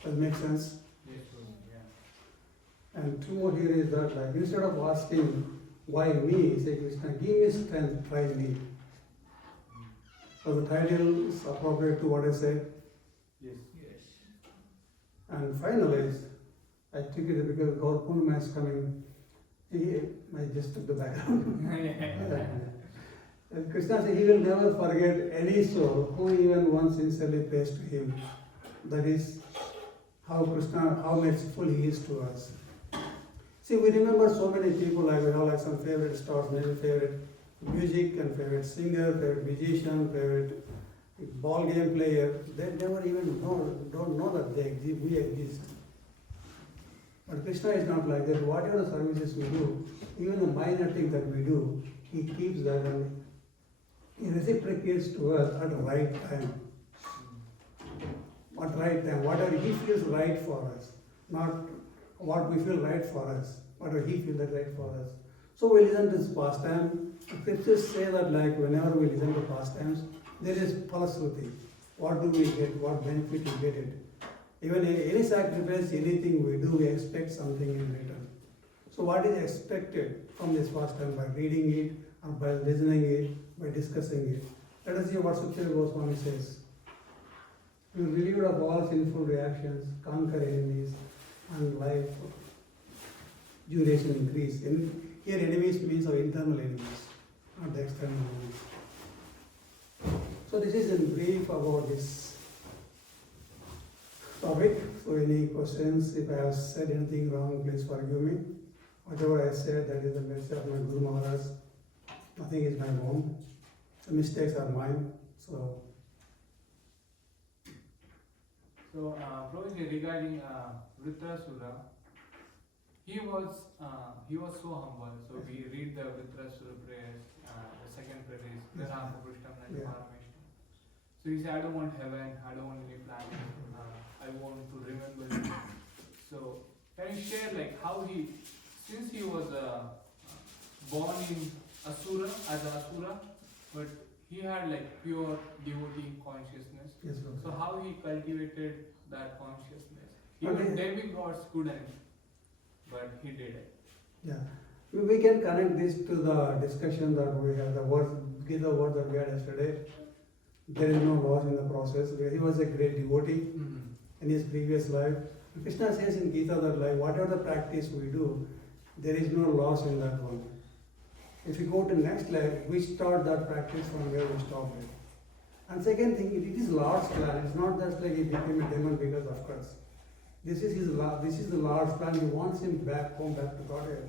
Does that make sense? Yes, yeah. And 2 more here is that like instead of asking why me, say Krishna, give me strength, try me. So the title is appropriate to what I said. Yes. And finally, I took it because Gaur Purnima is coming. I just took the background. Yeah. And Krishna said he will never forget any soul who even once sincerely prays to him. That is how Krishna, how merciful he is to us. See, we remember so many people, like we have like some favorite stars, maybe favorite music and favorite singer, favorite musician, favorite ball game player. They never even don't know that they exist, we exist. But Krishna is not like that. Whatever services we do, even the minor thing that we do, he keeps that and he reciprocates to us at the right time. At right time, whatever he feels right for us, not what we feel right for us, whatever he feels that right for us. So we listen to this pastime. Scriptures say that like whenever we listen to pastimes, there is falsity. What do we get? What benefit we get it? Even any sacrifice, anything we do, we expect something in return. So what is expected from this pastime by reading it or by listening it, by discussing it? Let us see what Sukhdev Goswami says. You relieved of all sinful reactions, conquer enemies, and life duration increase. Here enemies means our internal enemies, not the external enemies. So this is in brief about this topic. So any questions? If I have said anything wrong, please forgive me. Whatever I said, that is the mercy of my Guru Maharaj. Nothing is my own. The mistakes are mine. So Prabhuji, regarding Vritrasura, he was so humble. So we read the Vritrasura prayers. The second prayer is Dharma Pushtam and Yeah. Parameshtam. So he said, I don't want heaven, I don't want any planet, I want to remember you. So can you share like how he, since he was born in Asura, as an Asura, but he had like pure devotee consciousness. yes, Lord. So how he cultivated that consciousnness? Okay. Even demigods couldn't, but he did it. Yeah, we can connect this to the discussion that we had, the word, Gita word that we had yesterday. There is no loss in the process. He was a great devotee in his previous life. Krishna says in Gita that like whatever the practice we do, there is no loss in that one. If you go to next life, we start that practice from where we stopped it. And second thing, it is Lord's plan. It's not just like he became a demon because of us. This is the Lord's plan. He wants him back home, back to Godhead.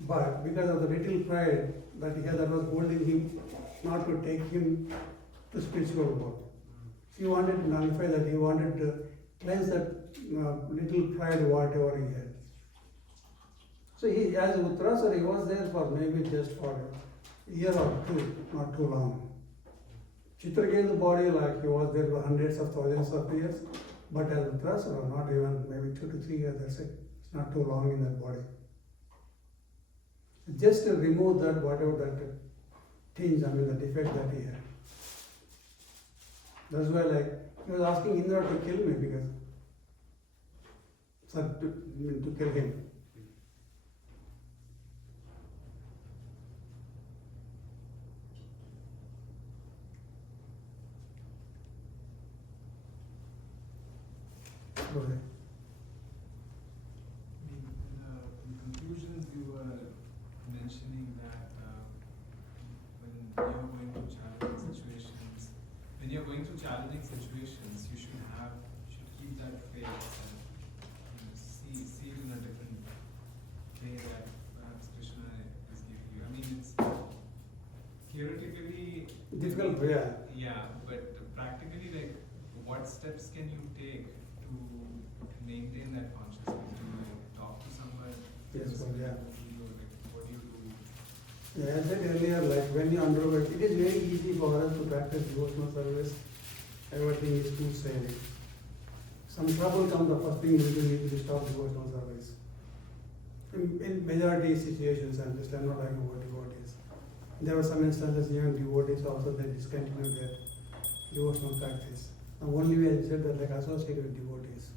But because of the little pride that he had, that was holding him not to take him to spiritual world. He wanted to nullify that. He wanted to cleanse that little pride, whatever he had. So he, as Uttarasara, he was there for maybe just for a year or two, not too long. Chitraketu's body, like he was there for hundreds of thousands of years, but as Uttarasara, not even maybe 2 to 3 years, that's it. It's not too long in that body. Just to remove that, whatever that tinge, the defect that he had. That's why like, he was asking Indra to kill me because, to kill him. Go ahead. In conclusions, you were mentioning that when you're going through challenging situations, you should keep that faith and see it in a different way that perhaps Krishna is giving you. I mean, it's theoretically Difficult, yeah. yeah, but practically, like, what steps can you take to maintain that consciousness? Do you talk to someone? Yes, well, yeah. What do you do? Yeah, I said earlier, like when you undergo it, it is very easy for us to practice devotional service. Everything is smooth sailing. Some trouble comes, the first thing we do is to stop devotional service. In majority situations, I'm not talking about devotees. There were some instances, even devotees also, they discontinued their devotional practice. The only way I said that, like, associate with devotees.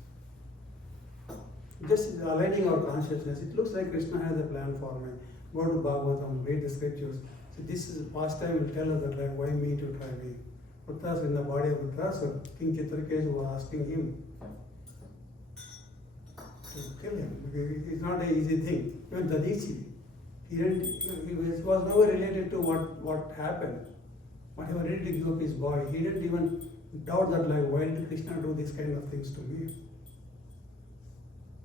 Just aligning our consciousness, it looks like Krishna has a plan for me. Go to Bhagavatam, read the scriptures. So this is pastime will tell us that, like, why me to try me? Uttas in the body of Uttas, King Chitraketu was asking him to kill him. Because it's not an easy thing. Even Dadichi, It was never related to what happened. But he was ready to give up his body. He didn't even doubt that like, why did Krishna do these kind of things to me?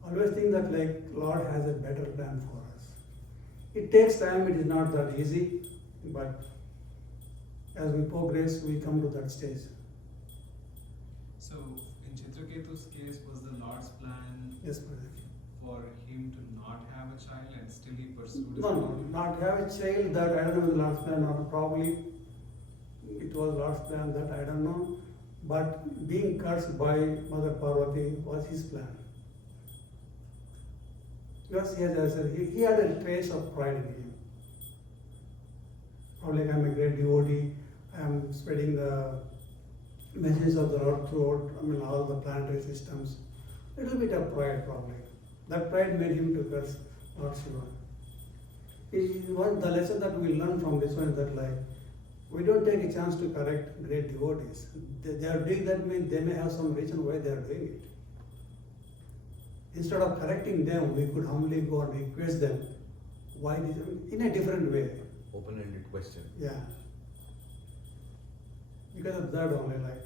Always think that like Lord has a better plan for us. It takes time, it is not that easy, but as we progress, we come to that stage. So, in Chitraketu's case, was the Lord's plan Yes, brother. for him to not have a child and still he pursued his No, body? not have a child, that I don't know the Lord's plan, or probably it was Lord's plan, that I don't know. But being cursed by Mother Parvati was his plan. Because he had a trace of pride in him. Probably like, I'm a great devotee, I'm spreading the message of the Lord throughout, all the planetary systems. Little bit of pride probably. That pride made him to curse Lord Shiva. The lesson that we learn from this one is that like, we don't take a chance to correct great devotees. They are doing that means they may have some reason why they are doing it. Instead of correcting them, we could humbly go and request them why this, in a different way. Open-ended question. Yeah. Because of that only, like,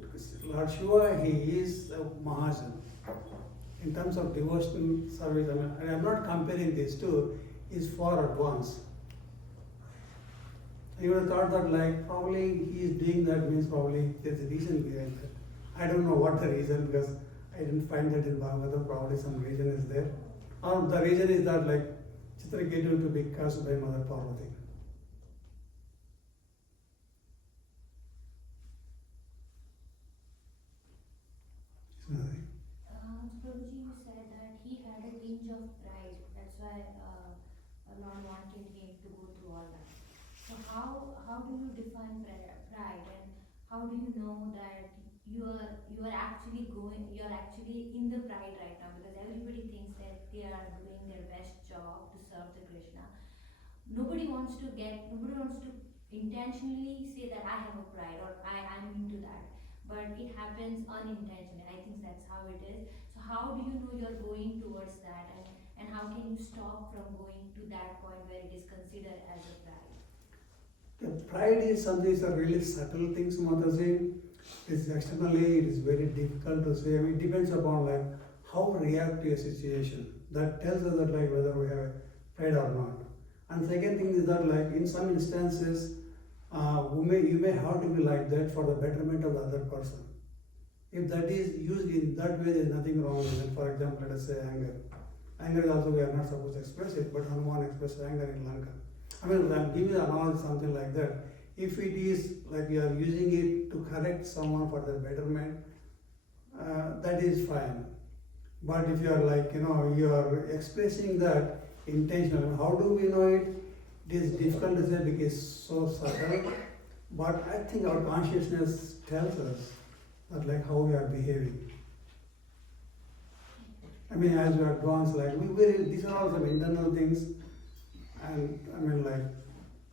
because Lord Shiva, he is a Mahajan. In terms of devotional service, I am not comparing these two, is far advanced. You would have thought that like probably he is doing that means probably there's a reason behind that. I don't know what the reason, because I didn't find that in Bhagavatam, probably some reason is there. Or the reason is that like Chitraketu to be cursed by Mother Parvati. Prabhuji, you said that he had a tinge of pride. That's why Lord wanted him to go through all that. So how do you define pride, and how do you know that you are actually in the pride right now? Because everybody thinks that they are doing their best job to serve the Krishna. Nobody wants to intentionally say that I have a pride or I'm into that. But it happens unintentionally. I think that's how it is. So how do you know you're going towards that, and how can you stop from going to that point where it is considered as a pride? The pride is something, it's a really subtle thing, Mataji. It's externally, it is very difficult to say. It depends upon like how we react to a situation. That tells us that like whether we have pride or not. And second thing is that like in some instances, you may have to be like that for the betterment of the other person. If that is used in that way, there is nothing wrong with it. For example, let us say anger. Anger is also, we are not supposed to express it, but Hanuman expressed anger in Lanka. I'm giving the analogy something like that. If it is like we are using it to correct someone for their betterment, that is fine. But if you are like, you are expressing that intentionally, how do we know it? It is difficult to say because it's so subtle. But I think our consciousness tells us that like how we are behaving. As we advance, like these are all some internal things, and like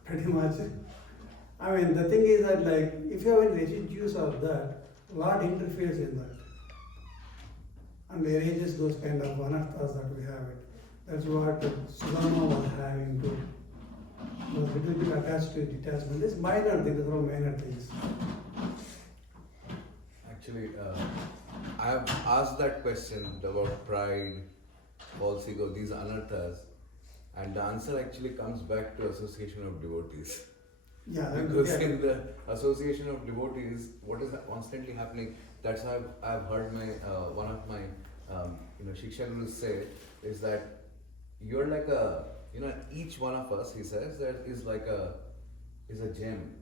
pretty much. The thing is that like if you have any residues of that, Lord interferes in that and arranges those kind of anarthas that we have it. That's what Sudama was having to. Was a little bit attached to detachment. This minor things, these are all minor things. Actually, I have asked that question about pride, false ego, these anarthas, and the answer actually comes back to association of devotees. Yeah, Because in the association of devotees, what is constantly happening? That's how I've heard my one of my Shiksha Gurus say is that you're like a each one of us, he says, that is like is a gem,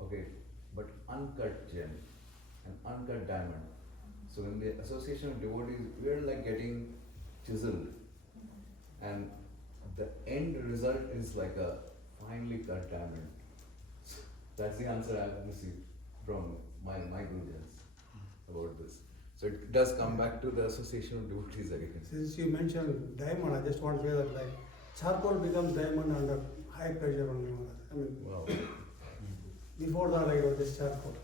okay, but uncut gem, an uncut diamond. So in the association of devotees, we're like getting chiseled, and the end result is like a finely cut diamond. That's the answer I've received from my Gurujans about this. So it does come back to the association of devotees again. Since you mentioned diamond, I just want to say that like charcoal becomes diamond under high pressure only. Wow. Before that it was just charcoal.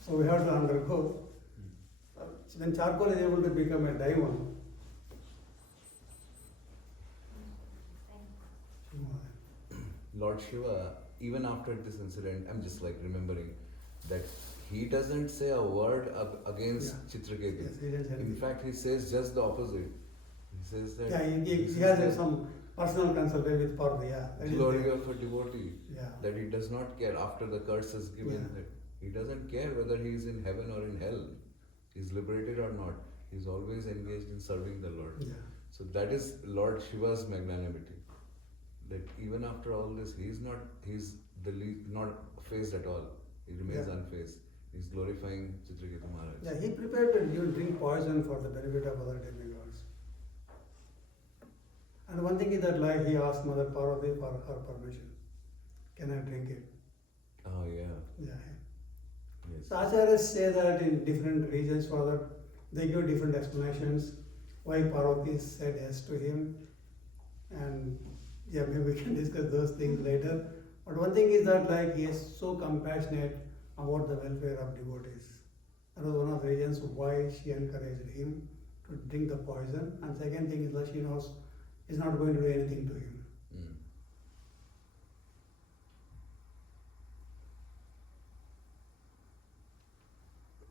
So we have to undergo. When charcoal is able to become a diamond. Lord Shiva, even after this incident, I'm just like remembering that he doesn't say a word against Chitraketu. Yes, he didn't say In anything. fact, he says just the opposite. He says that Yeah, this he is has the some personal concern with Parvati, yeah. That is glory there. of a devotee. Yeah. That he does not care after the curse is given. Yeah. That he doesn't care whether he is in heaven or in hell. He's liberated or not. He's always engaged in serving the Lord. Yeah. So that is Lord Shiva's magnanimity. That even after all this, he's not phased at all. He remains Yeah. unfazed. He's glorifying Chitraketu Maharaj. Yeah, he prepared to drink poison for the benefit of other demigods. And one thing is that like he asked Mother Parvati for her permission. Can I drink it? Oh yeah. Yeah. Yes. So acharyas say that in different regions, Father, they give different explanations why Parvati said yes to him. And yeah, maybe we can discuss those things later. But one thing is that like he is so compassionate about the welfare of devotees. That was one of the reasons why she encouraged him to drink the poison. And second thing is that she knows he's not going to do anything to him. Mm.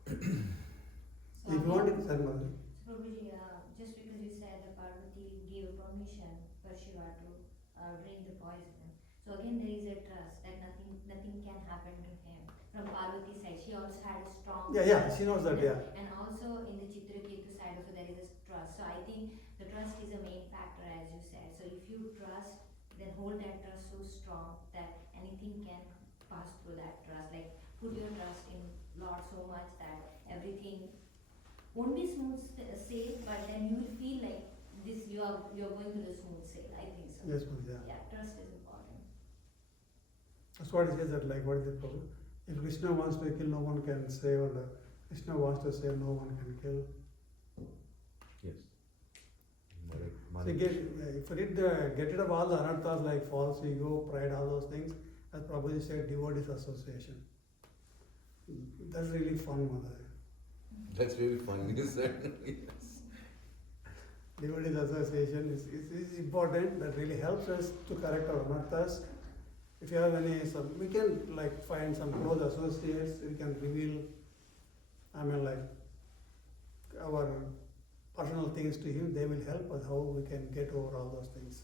If you want it, sir, Mother. So Prabhuji, just because you said that Parvati gave permission for Shiva to drink the poison, so again there is a trust that nothing can happen to him. From Parvati's side, she also had a strong Yeah, trust. she knows that, yeah. And also in the Chitraketu side also there is a trust. So I think the trust is a main factor as you said. So if you trust, then hold that trust so strong that anything can pass through that trust. Like put your trust in Lord so much that everything won't be smooth sail, but then you will feel like this you're going through the smooth sail. I think so. Yes, Mother, yeah. Yeah, trust is important. That's what it says that like what is the problem? If Krishna wants to kill, no one can save, and Krishna wants to save, no one can kill. Yes. So get rid of all the anarthas like false ego, pride, all those things. As Prabhuji said, devotees association. That's really fun, Mother. That's really fun. You said yes. Devotees association is important. That really helps us to correct our anarthas. If you have any, we can like find some close associates. We can reveal, like our personal things to him. They will help us how we can get over all those things.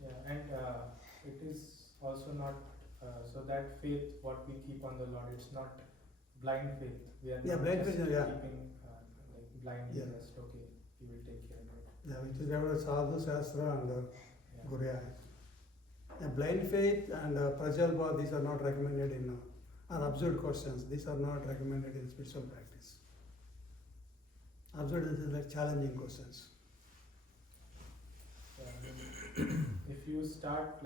Yeah, and it is also not so that faith what we keep on the Lord, it's not blind faith. We are Yeah, not blind just faith, yeah. keeping like blindly Yeah. just okay, He will take care of it. Yeah, which is about sadhu, shastra, and Yeah. gurya. Yeah, blind faith and prajalpa, these are not recommended in are absurd questions. These are not recommended in spiritual practice. Absurd is like challenging questions. Yeah, I mean, if you start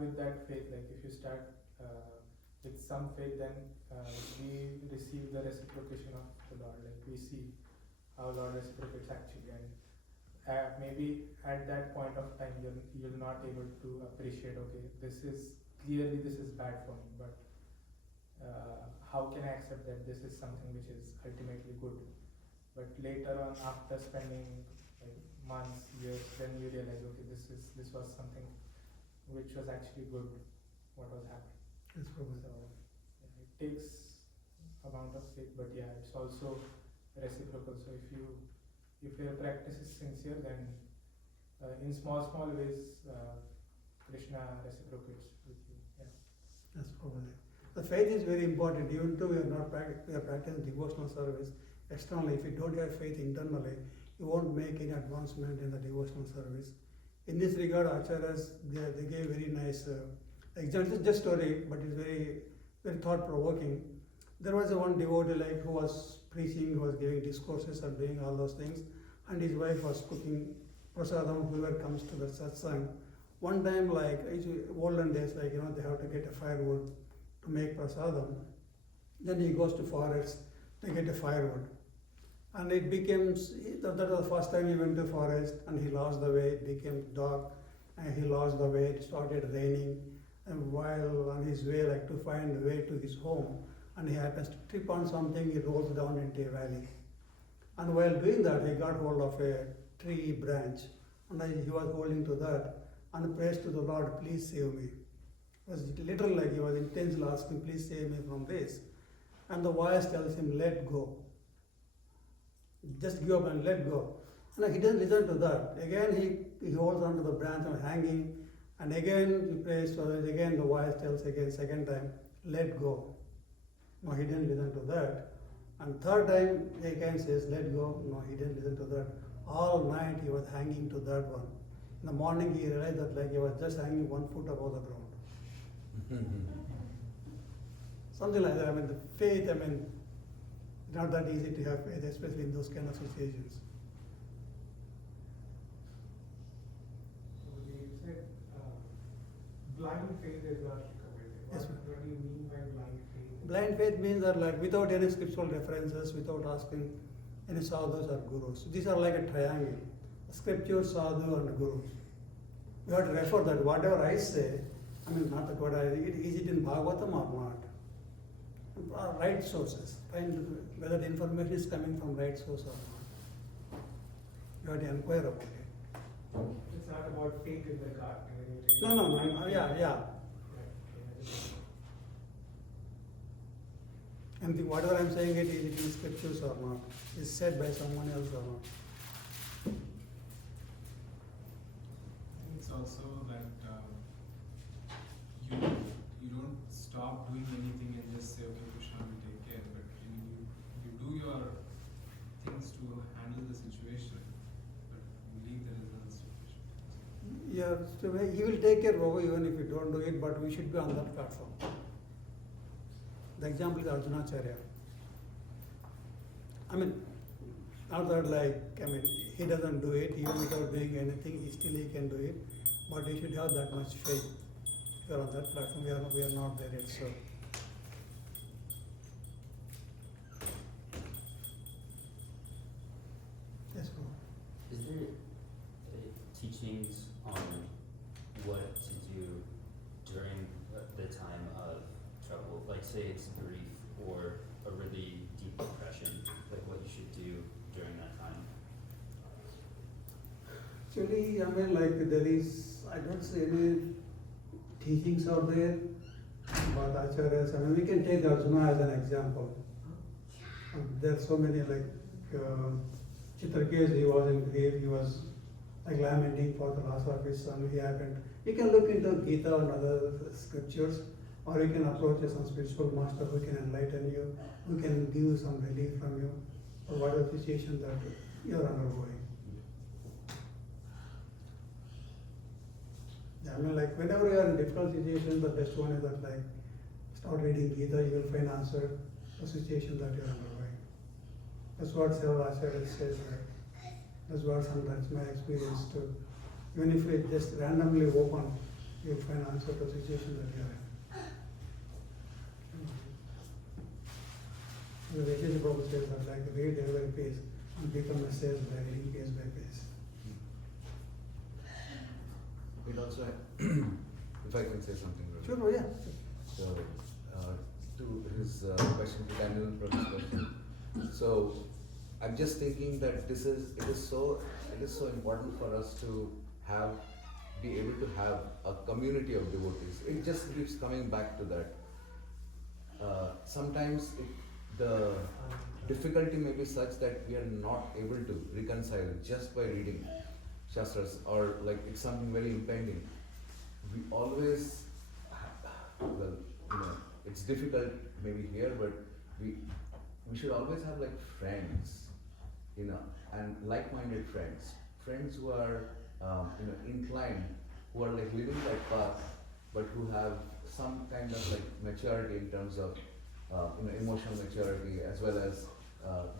with that faith, like if you start with some faith, then we receive the reciprocation of the Lord. Like we see how Lord reciprocates actually, and maybe at that point of time you're not able to appreciate. Okay, this is bad for me, but how can I accept that this is something which is ultimately good? But later on, after spending like months, years, then you realize, okay, this was something which was actually good, what was happening. That's probably. So yeah, it takes amount of faith, but yeah, it's also reciprocal. So if your practice is sincere, then in small ways, Krishna reciprocates with you. Yeah. That's probably. The faith is very important. Even though we are practicing devotional service externally, if you don't have faith internally, you won't make any advancement in the devotional service. In this regard, acharyas they gave very nice example. It's just story, but it's very thought provoking. There was one devotee like who was preaching, who was giving discourses and doing all those things, and his wife was cooking prasadam. Whoever comes to the satsang, one time like olden days, like they have to get a firewood to make prasadam. Then he goes to forest to get a firewood. And it becomes, that was the first time he went to forest and he lost the way, it became dark and he lost the way, it started raining. And while on his way, like to find the way to his home, and he happens to trip on something, he rolls down into a valley. And while doing that, he got hold of a tree branch, and he was holding to that and prays to the Lord, please save me. It was literally like he was intensely asking, please save me from this. And the voice tells him, let go. Just give up and let go. And he doesn't listen to that. Again, he holds on to the branch and hanging, and again he prays for it. Again, the voice tells again, second time, let go. No, he didn't listen to that. And third time, he again says, let go. No, he didn't listen to that. All night he was hanging to that one. In the morning, he realized that like he was just hanging 1 foot above the ground. Something like that. I mean, the faith, I mean, not that easy to have faith, especially in those kind of situations. So you said blind faith is not recommended. Yes, What do you mean by blind faith? Blind faith means that like without any scriptural references, without asking any sadhus or gurus. These are like a triangle. Scripture, sadhu and gurus. You have to refer that whatever I say, I mean not that what I is it in Bhagavatam or not? Right sources. Find whether the information is coming from right source or not. You have to inquire about it. It's not about faith in the God. No, yeah. And whatever I'm saying, is it in scriptures or not? Is said by someone else or not? It's also that you don't stop doing anything and just say, okay, Krishna will take care. But you do your things to handle the situation, but you leave the results to Krishna. Yeah, so he will take care of you even if you don't do it, but we should be on that platform. The example is Arjunacharya. I mean, not that like, I mean, he doesn't do it, even without doing anything, he can do it, but we should have that much faith. If we are on that platform, we are not there yet, so. Yes, bro. Is there teachings on what to do during the time of trouble? Like say it's grief or a really deep depression, like what you should do during that time? Actually, I mean, like I don't see any teachings out there about acharyas. I mean, we can take Arjuna as an example. There are so many like Chitrakesh, he was in grief, he was like lamenting for the loss of his son. You can look into Gita and other scriptures, or you can approach some spiritual master who can enlighten you, who can give you some relief from you, or whatever situation that you are undergoing. Yeah, I mean, like whenever you are in difficult situations, the best one is that like start reading Gita, you will find answer the situation that you are undergoing. That's what several acharyas says, right? That's what sometimes my experience too. Even if it just randomly open, you'll find answer to the situation that you are in. The Vaishnav Prabhu says that like read every page and become a sales by reading page by page. It also, if I can say something. Sure, yeah. So, to his question, to Daniel Prabhu's question. So, I'm just thinking that it is so important for us to be able to have a community of devotees. It just keeps coming back to that. Sometimes the difficulty may be such that we are not able to reconcile just by reading Shastras, or like it's something very impending. We always, it's difficult maybe here, but we should always have like friends, and like-minded friends who are, inclined, who are like living that path, but who have some kind of like maturity in terms of, emotional maturity, as well as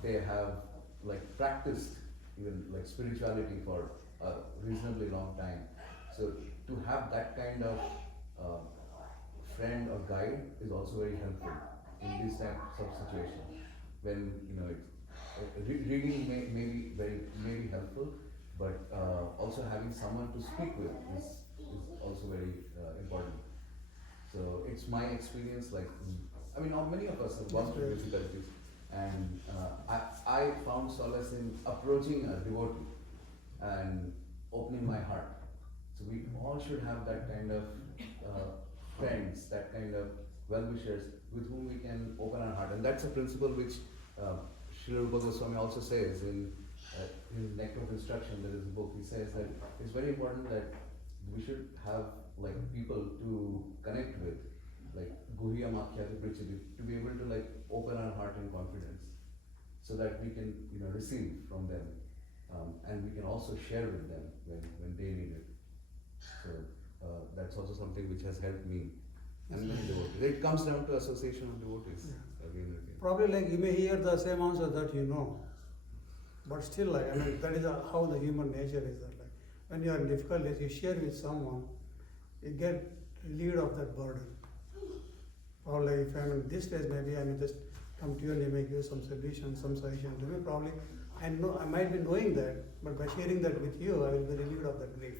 they have like practiced even like spirituality for a reasonably long time. So to have that kind of friend or guide is also very helpful in these types of situations. When reading may be helpful, but also having someone to speak with is also very important. So it's my experience. Like, I mean, not many of us have gone through difficulties, And I found solace in approaching a devotee and opening my heart. So we all should have that kind of friends, that kind of well-wishers with whom we can open our heart. And that's a principle which Srila Rupa Goswami also says in his Nectar of Instruction, there is a book. He says that it's very important that we should have like people to connect with, like Guhya Makhyati Prichiti, to be able to like open our heart in confidence, so that we can receive from them, and we can also share with them when they need it. So that's also something which has helped me and many devotees. It comes down to association of devotees again and again. Probably like you may hear the same answer that you know, but still like, I mean, that is how the human nature is. That like, when you are in difficulties, you share with someone, you get relieved of that burden. Probably if I'm in this stage, maybe I may just come to you and you may give some solution, some suggestions. Maybe probably, I know I might be knowing that, but by sharing that with you, I will be relieved of that grief.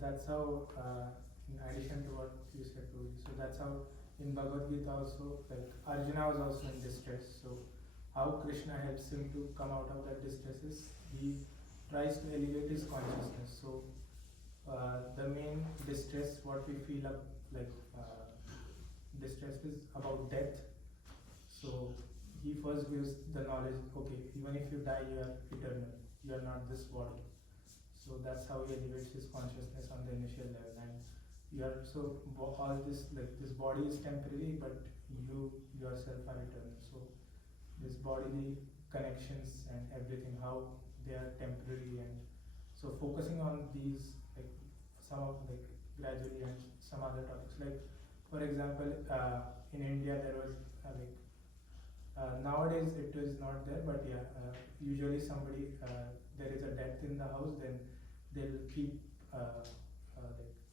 That's how, in addition to what you said, Prabhuji, so that's how in Bhagavad Gita also, like Arjuna was also in distress. So how Krishna helps him to come out of that distress is he tries to elevate his consciousness. So the main distress, what we feel distress is about death. So he first gives the knowledge, okay, even if you die, you are eternal. You are not this body. So that's how he elevates his consciousness on the initial level. And you are all this, like this body is temporary, but you yourself are eternal. So this bodily connections and everything, how they are temporary, and so focusing on these, like some of like gradually, and some other topics, like for example, in India there was nowadays it is not there, but yeah, usually somebody there is a death in the house, then they'll keep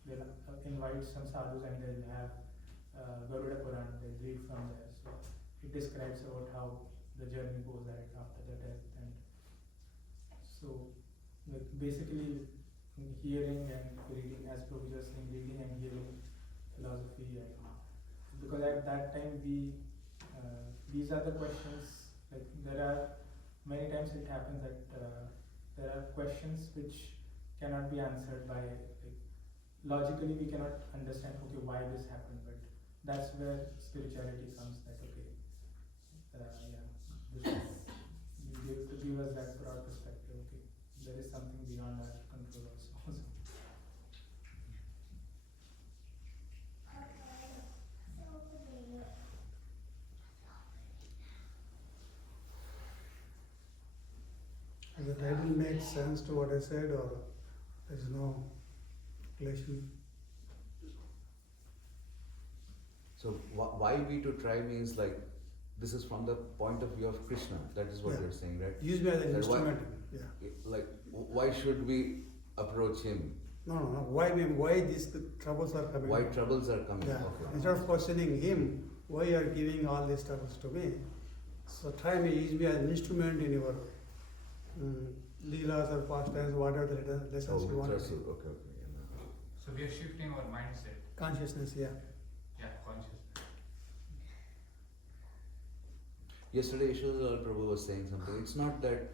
they'll invite some sadhus and they'll have Garuda Purana, they'll read from there. So it describes about how the journey goes right after the death. And so like basically hearing and reading, as Prabhu was saying, reading and hearing philosophy, and because at that time these are the questions, like there are many times it happens that there are questions which cannot be answered by, like, logically we cannot understand, okay, why this happened, but that's where spirituality comes, that okay, this is, to give us that broad perspective, okay, there is something beyond our control also. Does the title make sense to what I said, or there is no relation? So why we to try means like this is from the point of view of Krishna. That is what Yeah. you're saying, right? Use me as an That instrument. Like why should we approach him? No. Why these troubles are coming? Why troubles are coming? Yeah. Okay. Instead of questioning him, why you are giving all these troubles to me? So try me, use me as an instrument in your leelas or pastimes, whatever the lessons you want to so, teach. okay. So we are shifting our mindset. Consciousness, yeah. Yeah, consciousness. Yesterday, Ishwara Prabhu was saying something. It's not that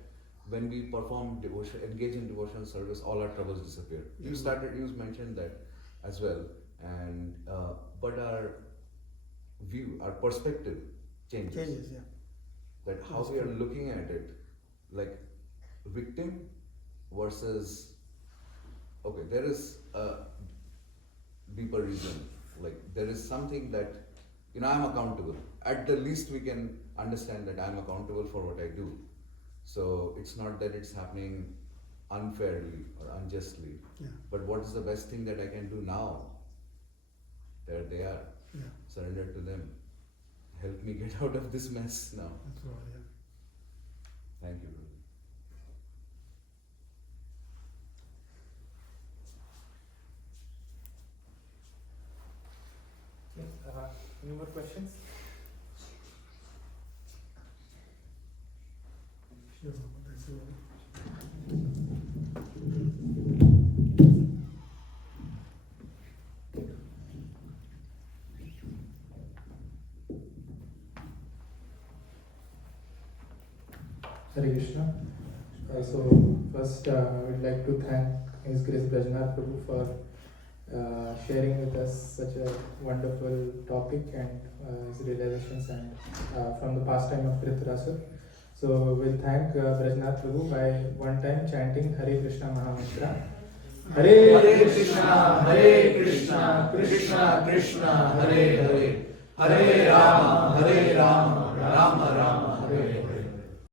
when we perform devotion, engage in devotional service, all our troubles disappear. You mentioned that as well, and but our view, our perspective changes. Changes, yeah. That how we are looking at it, like victim versus, okay, there is a deeper reason. Like there is something that, I'm accountable. At the least we can understand that I'm accountable for what I do. So it's not that it's happening unfairly or unjustly, Yeah. but what is the best thing that I can do now? There they are. Yeah. Surrender to them. Help me get out of this mess now. That's all, yeah. Thank you, Guru. Any more questions? Sure, that's all. Hare Krishna. So first, I would like to thank His Grace Brajanath Prabhu for sharing with us such a wonderful topic and his realizations and from the pastime of Dhritarashtra. So we'll thank Brajanath Prabhu by one time chanting Hare Krishna Mahamantra. Hare Krishna, Krishna Krishna, Hare Hare, Hare